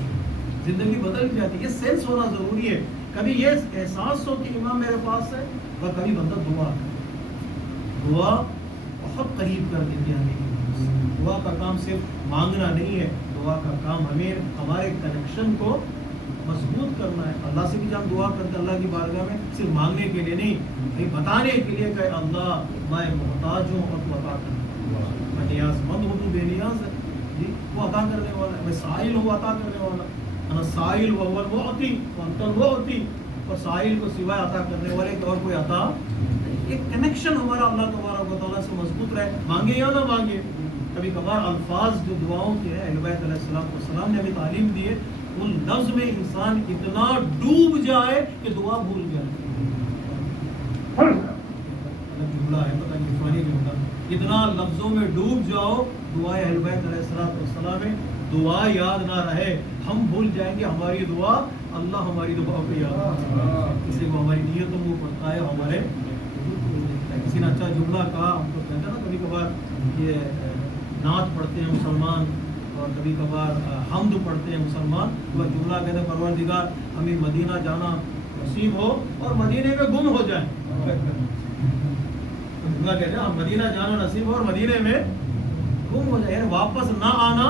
زندگی بدل جاتی ہے۔ یہ سینس ہونا ضروری ہے، کبھی یہ احساس ہو کہ امام میرے پاس ہے، اور کبھی بندہ دعا کرے، دعا بہت قریب کر دیتی ہے دعا کا کام صرف مانگنا نہیں ہے، دعا کا کام ہمیں ہمارے کنیکشن کو مضبوط کرنا ہے. اللہ سے بھی جب ہم دعا کرتے ہیں اللہ کی بارگاہ میں صرف مانگنے کے لیے نہیں، بھائی بتانے کے لیے کہ اللہ میں محتاج ہوں اور تو عطا کر، میں نیاز مند ہوں تو بے نیاز ہے جی، وہ عطا کرنے والا ہے. میں سائل ہوں عطا کرنے والا، انا سائل وهو المعطي وانت المعطي، اور سائل کو سوائے عطا کرنے والے کہ اور کوئی عطا. ایک کنیکشن ہمارا اللہ تبارک و تعالیٰ سے مضبوط رہے، مانگے یا نہ مانگے. کبھی کبھار الفاظ جو دعاؤں کے ہیں اہل بیت علیہ السلام نے ہمیں تعلیم دی ہے، ان لفظ میں انسان اتنا ڈوب جائے کہ دعا بھول جائے. جملہ ہے پتہ نہیں فانی جملہ، اتنا لفظوں میں ڈوب جاؤ دعا اہل بیت علیہ السلام میں دعا یاد نہ رہے، ہم بھول جائیں گے ہماری دعا، اللہ ہماری دعا کو یاد. کسی کو ہماری نیتوں کو پڑھتا ہے، ہمارے کسی نے اچھا جملہ کہا، ہم تو کہتے ہیں نا کبھی کبھار یہ نعت پڑھتے ہیں مسلمان اور کبھی کبھار حمد پڑھتے ہیں مسلمان، وہ جملہ کہتے ہیں پروردگار ہمیں مدینہ جانا نصیب ہو اور مدینے میں گم ہو جائیں. جملہ کہتے ہیں مدینہ جانا نصیب ہو اور مدینے میں گم ہو جائے، یعنی واپس نہ آنا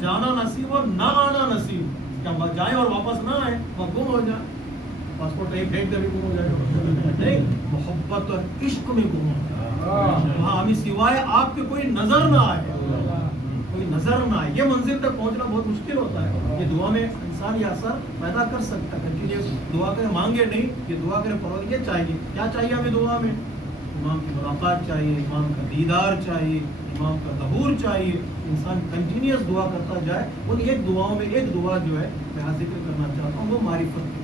جانا نصیب اور نہ آنا نصیب، کیا جائیں اور واپس نہ آئے، وہ گم ہو جائے. پاسپورٹ نہیں پھینک دے بھی گم ہو جائے، نہیں محبت اور عشق میں گم ہو جائے، وہاں ہمیں سوائے آپ کے کوئی نظر نہ آئے، کوئی نظر نہ آئے. یہ منزل تک پہنچنا بہت مشکل ہوتا ہے. یہ دعا میں انسان یہ اثر پیدا کر سکتا ہے کہ یہ دعا کرے، مانگے نہیں، یہ دعا کرے پرور. یہ چاہیے، کیا چاہیے ہمیں دعا میں؟ امام کی ملاقات چاہیے، امام کا دیدار چاہیے، امام کا ظہور چاہیے. انسان کنٹینیوس دعا کرتا جائے. ان ایک دعاؤں میں ایک دعا جو ہے میں ذکر کرنا چاہتا ہوں، وہ معرفت کی.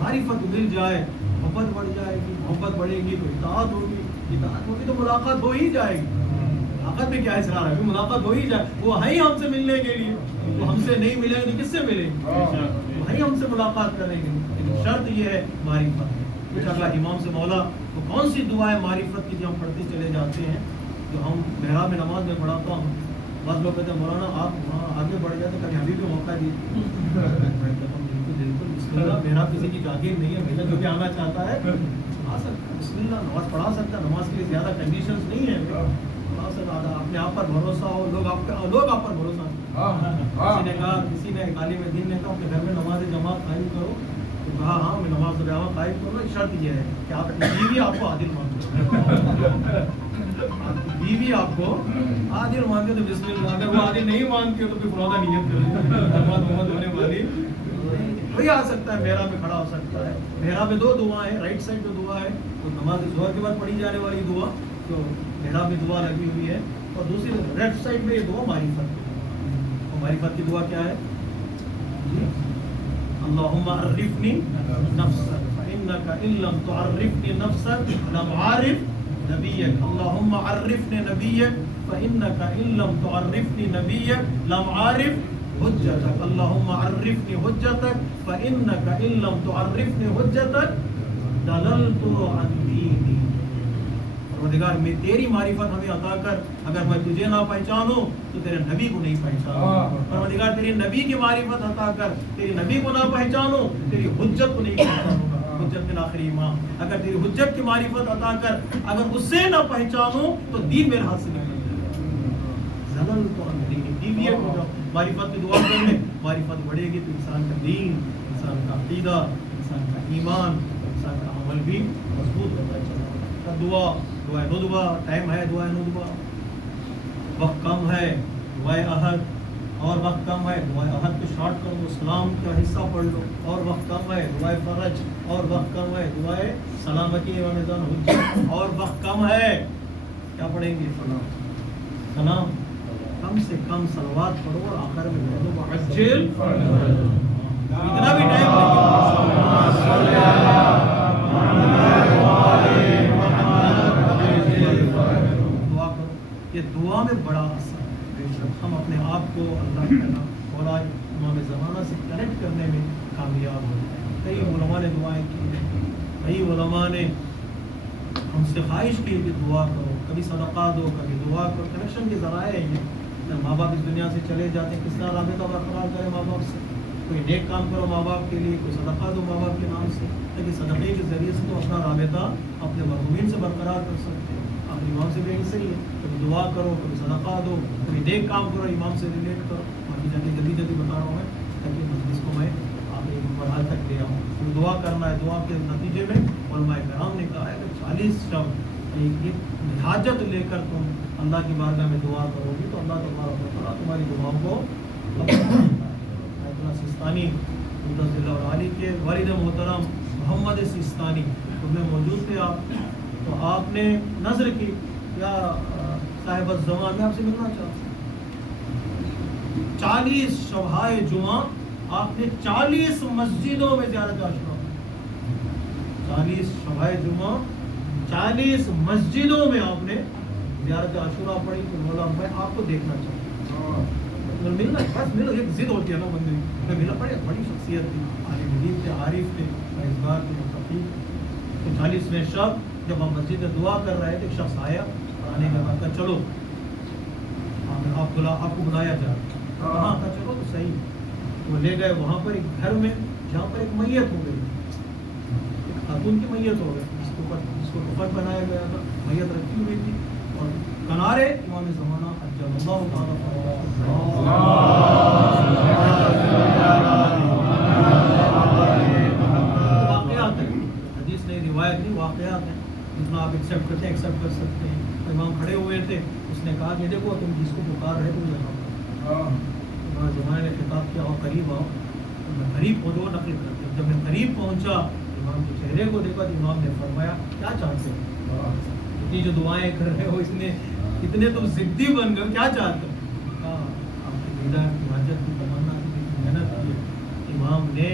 معرفت مل جائے، محبت بڑھ جائے گی، محبت بڑھے گی تو اطاعت ہوگی تو ملاقات ہو ہی جائے گی. ملاقات میں کیا اصرار ہے، ملاقات ہو ہی جائے. وہ ہے ہی ہم سے ملنے کے لیے، وہ ہم سے نہیں ملیں گے تو کس سے ملیں گے؟ وہ ہے ہم سے ملاقات کریں گے. لیکن شرط یہ ہے معرفت. پوچھا گیا امام سے مولا وہ کون سی دعائیں معرفت کی جو ہم پڑھتے چلے جاتے ہیں، جو ہم محراب میں نماز میں پڑھاتا ہوں. بعض لوگ کہتے ہیں مولانا آپ وہاں آگے بڑھ جائے تو کبھی ابھی بھی موقع دیجیے. بالکل بسم اللہ، میرا کسی کی جاگیر نہیں ہے، میرا جو بھی آنا چاہتا ہے آ سکتا ہے، بسم اللہ نماز پڑھا سکتا ہے. نماز کے لیے زیادہ کنڈیشنز نہیں ہے، پڑھا سکتا ہے. اپنے آپ پر بھروسہ ہو، لوگ آپ پر بھروسہ. کسی نے کہا، کسی نے عالم دین نے کہا اپنے گھر میں نماز جماعت قائم کرو، تو کہا ہاں میں نماز جماعت قائم کروں. شرط یہ ہے کہ آپ بیوی آپ کو عادل مانتے، بیوی آپ کو عادل مانتے تو بسم اللہ. اگر وہ عادل نہیں مانتی ہو تو پھر فرادہ نیت کرو، جماعت ہونے والی وہی آ سکتا ہے، محراب میں کھڑا ہو سکتا ہے. محراب میں دو دعائیں ہیں، رائٹ سائڈ پہ دعا ہے تو نماز ظہر کے بعد پڑھی جانے والی دعا، تو محراب میں دعا لگی ہوئی ہے. اور دوسری لیفٹ سائڈ میں یہ دعا معرفت ہے. اور معرفت کی دعا کیا ہے؟ اللہم عرفنی نفسک فإنک ان لم تعرفنی نفسک لم عارف نبیک. اللہم عرفنی نبیک فإنک ان لم تعرفنی نبیک لم عارف حجتک. اللہم عرفنی حجتک فإنک ان لم تعرفنی حجتک ضللت عن دینی. پروردگار میں تیری معرفت ہمیں عطا کر، اگر میں تجھے نہ پہچانوں تو تیرے نبی کو نہیں پہچانوں. پروردگار تیری نبی کی معرفت عطا کر، تیری نبی کو نہ پہچانوں تیری حجت کو نہیں پہچانوں گا. حجت میں آخری امام، اگر تیری حجت کی معرفت عطا کر، اگر اس سے نہ پہچانوں تو دین میرے ہاتھ سے نکل جائے. ضللت عن دینی. دیویت ہو جاؤ. معرفت کی دعا کرنے، معرفت بڑھے گی تو انسان کا دین، انسان کا عقیدہ، انسان کا ایمان، انسان کا عمل بھی مضبوط ہوتا چلا. دعائے ندبہ، ٹائم ہے دعائے ندبہ، وقت کم ہے دعائے احد، اور وقت کم ہے دعائے احد کو شارٹ کر لو، سلام کا حصہ پڑھ لو. اور وقت کم ہے دعائے فرج، اور وقت کم ہے دعائے سلامتی و میزان حجت. اور وقت کم ہے، کیا پڑھیں گے؟ سلام. کم سے کم صلوات پڑھو اور آخر میں پڑھ دو وعجل. اتنا بھی ٹائم دعا کرو. یہ دعا میں بڑا اثر ہے. ہم اپنے آپ کو اللہ تعالیٰ مولا امام زمانہ سے کنیکٹ کرنے میں کامیاب ہو جائیں. کئی علماء نے دعائیں کی ہیں، کئی علماء نے ہم سے خواہش کی کہ دعا کرو، کبھی صدقہ دو، کبھی دعا کرو. کنیکشن کے ذرائع ہیں. ماں باپ اس دنیا سے چلے جاتے ہیں، کس طرح رابطہ برقرار کریں ماں باپ سے. کوئی نیک کام کرو ماں باپ کے لیے، کوئی صدقہ دو ماں باپ کے نام سے، تاکہ صدقے کے ذریعے سے تو اپنا رابطہ اپنے مرحومین سے برقرار کر سکتے ہیں. آپ امام سے بھی یہی صحیح ہے، کبھی دعا کرو، کبھی صدقہ دو، کبھی نیک کام کرو، امام سے ریلیٹ کرو. باقی جا کے جلدی بتا رہا ہوں میں تاکہ مجلس کو میں آخری مرحلے تک لے آؤں. تو دعا کرنا ہے. دعا کے نتیجے میں علماء کرام نے کہا ہے کہ 40 شب ایک حاجت لے کر تم اللہ کی بارگاہ میں دعا کرو گی تو اللہ تبارک و تعالیٰ تمہاری دعاؤں کو سستانی علی کے والد محترم محمد سستانی خود میں موجود تھے آپ، تو آپ نے نظر کی یا صاحب الزمان میں آپ سے ملنا چاہتا ہوں. 40 شبہائے جمعہ آپ نے 40 مسجدوں میں زیارت عاشورہ، 40 شبہائے جمعہ 40 مسجدوں میں آپ نے زیارت عاشورہ پڑھی. تو مولا میں آپ کو دیکھنا چاہتا ہوں. ملنا بس ملو، ایک ضد ہوتی ہے نا بندے میں ملنا پڑے. بڑی شخصیت تھی، عالم دین تھے، عارف تھے، پرہیزگار تھے، متقی. تو 40ویں شب جب ہم مسجد میں دعا کر رہے تھے ایک شخص آیا اور آنے کے بعد کہا چلو آپ کو بلایا جا رہا. کہاں تھا؟ چلو تو صحیح. وہ لے گئے وہاں پر ایک گھر میں جہاں پر ایک میت ہو گئی، ایک خاتون کی میت ہو گئی، جس کو کفن بنایا گیا تھا، میت رکھی ہوئی تھی اور کنارے امام زمانہ عجل اللہ تعالیٰ واقعات ہیں. حدیث نے روایت نہیں، واقعات ہیں. جتنا آپ ایکسیپٹ کرتے ہیں ایکسیپٹ کر سکتے ہیں. تو امام کھڑے ہوئے تھے، اس نے کہا کہ دیکھو تم جس کو پکار رہے تم یہاں. امام زمانے نے خطاب کیا، اور قریب آؤ. میں قریب پہنچا، نقل کرتے ہیں. جب میں قریب پہنچا امام کے چہرے کو دیکھا تو امام نے فرمایا کیا چاہتے ہو؟ اتنی جو دعائیں کر رہے ہو اتنے تم ضدی بن گئے، کیا چاہتے ہو؟ آپ کی بیٹا کی حاجت کی تمنا کی محنت کی. امام نے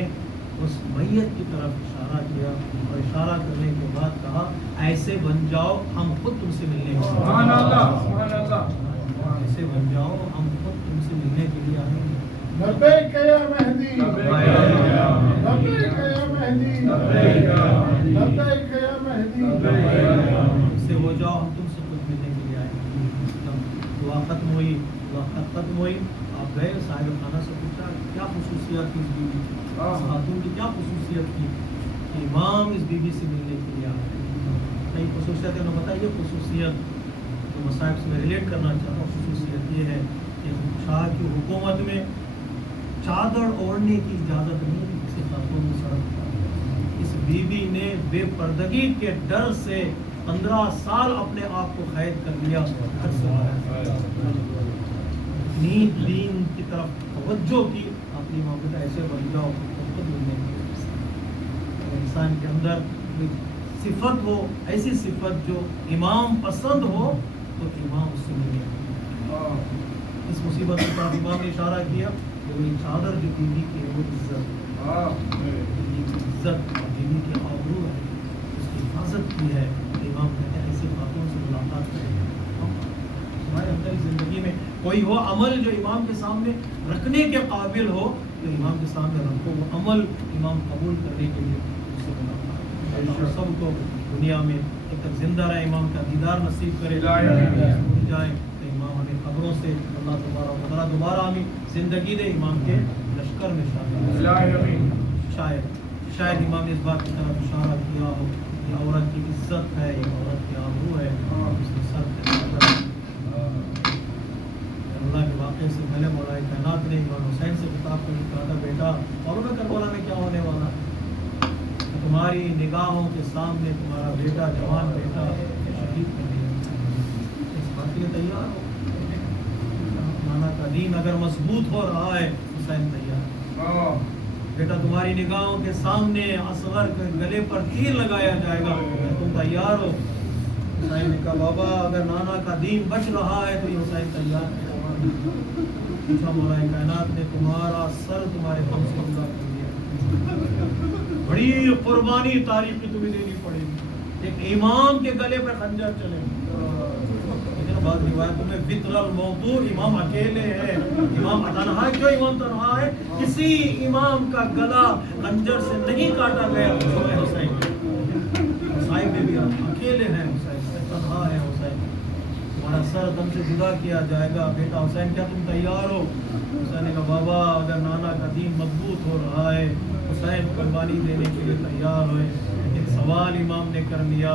اس میت کی طرف اشارہ کیا اور اشارہ کرنے کے بعد کہا ایسے بن جاؤ ہم خود تم سے ملنے کے لیے، ایسے بن جاؤ ہم خود تم سے ملنے کے لیے آئیں گے. لبیک یا مہدی، لبیک یا مہدی، لبیک یا مہدی. سے ہو جاؤ ہم تم سے خود ملنے کے لیے آئیں گے. جب دعا ختم ہوئی، آپ گئے صاحب خانہ سے پوچھا کیا خصوصیات تھی اس بیوی کی، اس خاتون کی کیا خصوصیت تھی کہ امام اس بیوی سے ملنے کے لیے آئے. کئی خصوصیت ہے، بتائیے خصوصیت جو مصائب سے میں ریلیٹ کرنا چاہتا ہوں. خصوصیت یہ ہے کہ شاہ کی حکومت میں چادر اوڑھنے کی اجازت نہیں تھی کسی خاتون کو سڑک پر. اس بیوی نے بے پردگی کے ڈر سے 15 سال اپنے آپ کو قید کر لیا. دین کی طرف توجہ کی، اپنی محبت ایسے بن جاؤ خود ملنے کی. انسان کے اندر صفت ہو، ایسی صفت جو امام پسند ہو تو امام اس سے ملے. اس مصیبت کی طرف امام نے اشارہ کیا کہ وہ چادر جو بیوی کی ہے وہ عزت، بیوی کی عزت اور بیوی کی آبرو ہے، اس کی حفاظت کی ہے. امام کہتے ہیں ایسے خاتون سے ملاقات کریں. ہمارے اندر زندگی میں کوئی ہو عمل جو امام کے سامنے رکھنے کے قابل ہو تو امام کے سامنے رکھو. وہ عمل امام قبول کرنے کے لیے اس سے ملاقات. اللہ سب کو دنیا میں جب تک زندہ رہے امام کا دیدار نصیب کرے. جائے تو امام ہمیں قبروں سے اللہ تبارک و تعالیٰ دوبارہ ہمیں زندگی دے، امام کے لشکر میں شامل. شاید امام نے اس بات کی طرف اشارہ کیا ہو یہ عورت کی عزت ہے، یہ عورت کی آبرو ہے. اللہ کے واقعے سے پہلے مولا کائنات نے امام حسین سے خطاب کر کہا تھا بیٹا اور میں کربلا میں کیا ہونے والا ہے؟ تمہاری نگاہوں کے سامنے تمہارا بیٹا، جوان بیٹا شہید کر دیا. اس بات کے لیے تیار ہو؟ نانا کا دین اگر مضبوط ہو رہا ہے حسین تیار. بیٹا تمہاری نگاہوں کے سامنے اصغر کے گلے پر تیر لگایا جائے گا، تم تیار ہو؟ حسین نے کہا بابا اگر نانا کا دین بچ رہا ہے تو یہ حسین تیار ہے. پوچھا مولا کائنات نے تمہارا سر تمہارے غم سے جدا کر دیا. بڑی قربانی تاریخ کی تمہیں دینی پڑے گی. ایک امام کے گلے پر خنجر چلے. لیکن بعض روایتوں میں وطر الموضوع امام اکیلے ہیں. امام تنہا ہے. کیوں امام تنہا ہے؟ کسی امام کا گلا خنجر سے نہیں کاٹا گیا. حسین حسین میں بھی اکیلے ہیں، حسین تنہا ہے. حسین تمہارا سر دم سے جدا کیا جائے گا. بیٹا حسین کیا تم تیار ہو؟ حسین نے کہا بابا اگر نانا کا دین مضبوط ہو رہا ہے حسین قربانی دینے کے لیے تیار ہوئے. ایک سوال امام نے کر لیا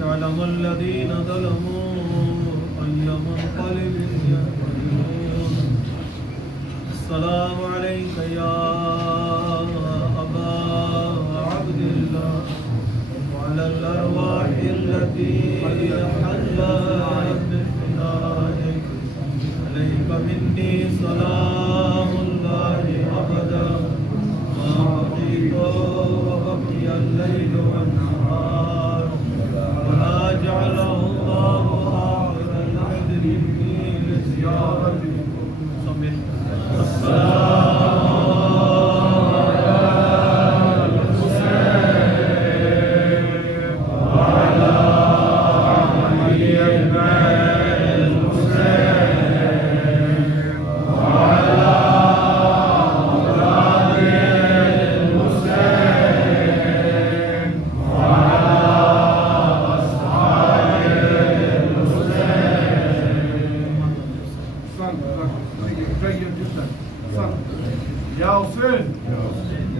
يعلم الذين ظلموا أي منقلب ينقلبون. السلام عليك يا أبا عبد الله وعلى الأرواح التي حلت من فنائك عليك بقي الليل والنهار ولا جعله الله آخر العهد مني لزيارتكم جيد جدا. يا حسين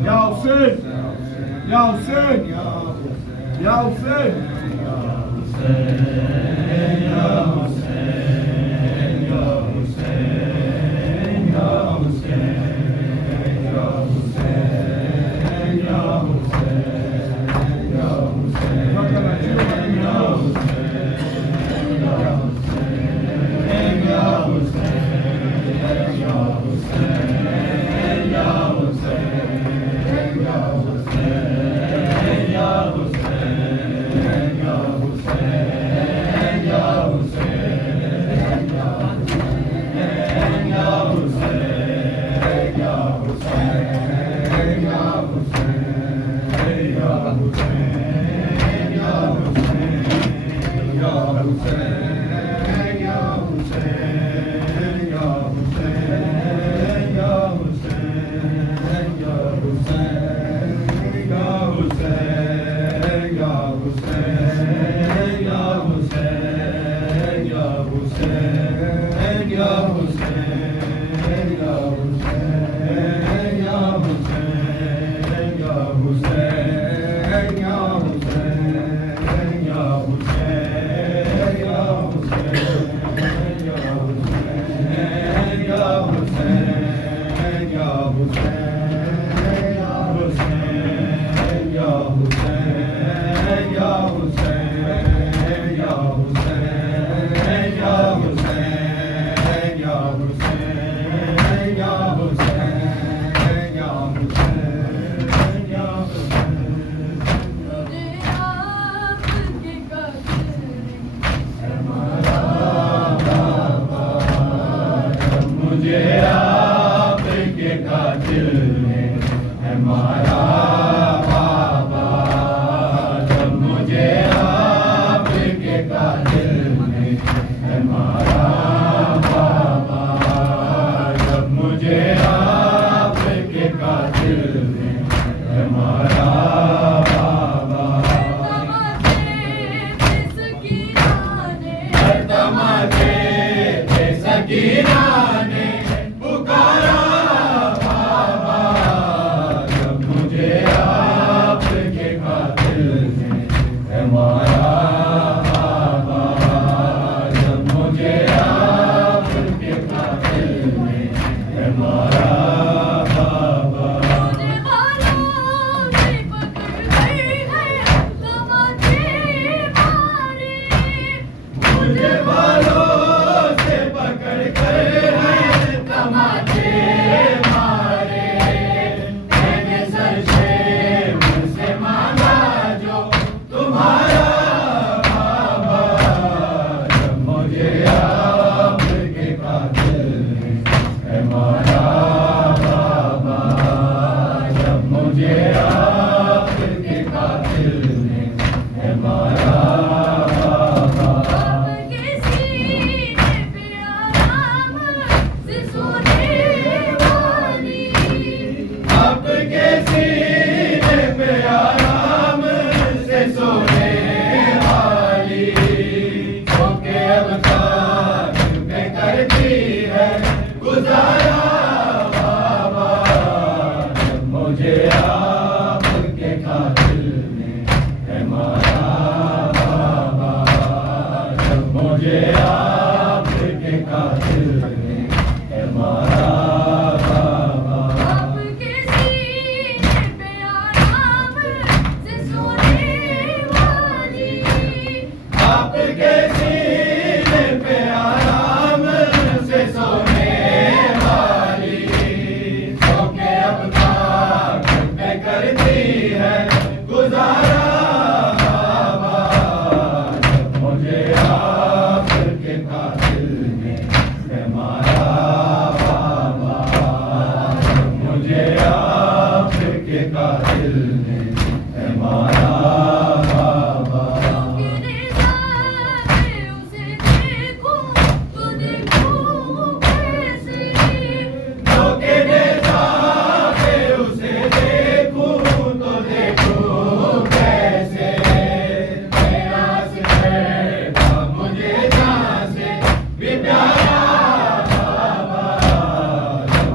يا حسين يا حسين يا حسين يا حسين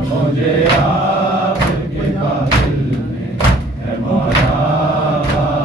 مجھے آپ کے قاتل ہے مولا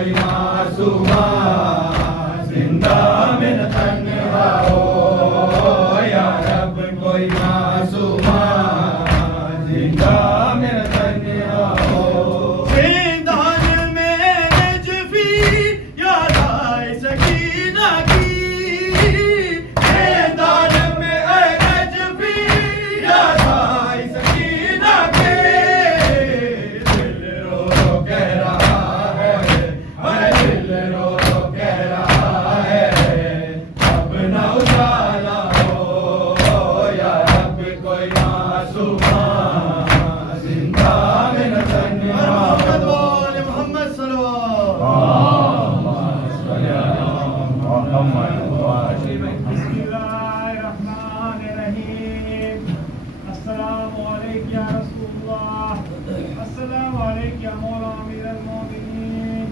کوئی معصومہ زندہ من تنہا ہو یا رب کوئی معصومہ زندہ من تنہا ہو زندان میں نجفی یاد آئے سکینہ کی زندان میں نجفی یاد آئے سکینہ کی دل رو رو کہہ رہا ہے دل رو رو کہہ رہا ہے اب نہ اجالا ہو یا رب کوئی معصومہ زندہ من تنہا محمد وآل محمد صلی بسم اللہ الرحمن الرحیم السلام علیکم یا رسول اللہ السلام علیکم یا مولا امیر المومنین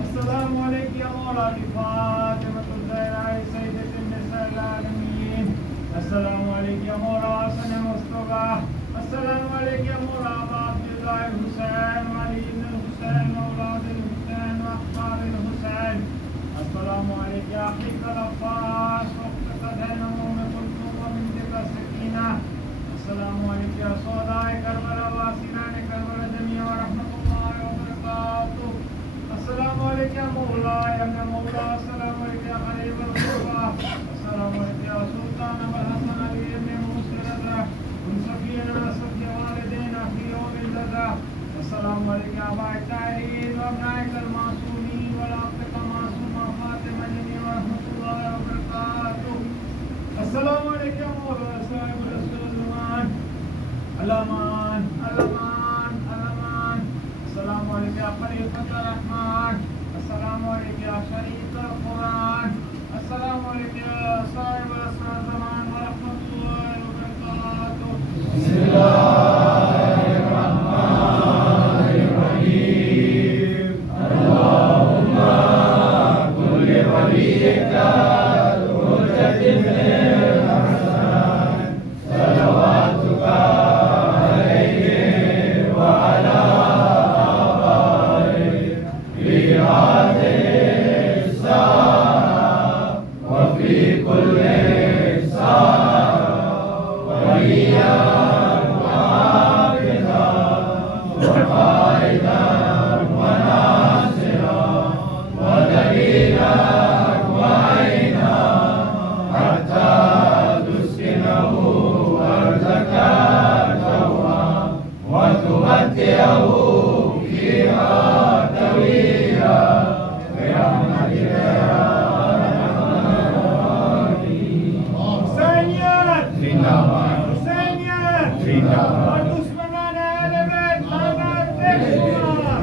السلام علیکم یا مولا فاطمۃ الزہرا سیدۃ النساء العالمین السلام علیکم یا مولا حسن مصطفیٰ السلام علیکم یا مولا ابا عبداللہ الحسین وعلی بن الحسین واولاد الحسین واحفاد الحسین السلام علیکم یا حقیق العباس وقت قدر نموم کلثوم وبنت سکینہ السلام علیکم یا سودائے کربلا واسنان کربلا جمیع ورحمۃ اللہ وبرکاتہ السلام علیکم یا مولا یا ابن مولا السلام علیکم یا قریب القربہ السلام علیکم یا سلطان ابو الحسن علی ابن موسی رضا منصفینا سب والدین فی یوم الرضا السلام علیکم یا ابا الطاہرین وابنائک المعصومین والعبد معصومہ فاطمہ جمیع ورحمۃ اللہ وبرکاتہ السلام علیکم مولا صاحب رسول الزمان الامان الامان الامان السلام علیکم یا خلیفۃ الرحمن السلام علیکم یا شریف القرآن السلام علیکم یا صاحب رسول الزمان ورحمۃ اللہ وبرکاتہ بسم اللہ الرحمن الرحیم اللہم کل ولیک المرتد الحسن صلواتک علیہ وعلی آبائہ فی هذه الساعة وفي كل ساعة وليا وحافظا وقائدا وناصرا ودليلا وعينا حتى تسكنه أرضك طوعا وتمتعه فيها طويلا برحمتك يا أرحم الراحمين حسینیت زندہ باد حسینیت زندہ باد اور دشمنان اہل بیت آباد بے شمار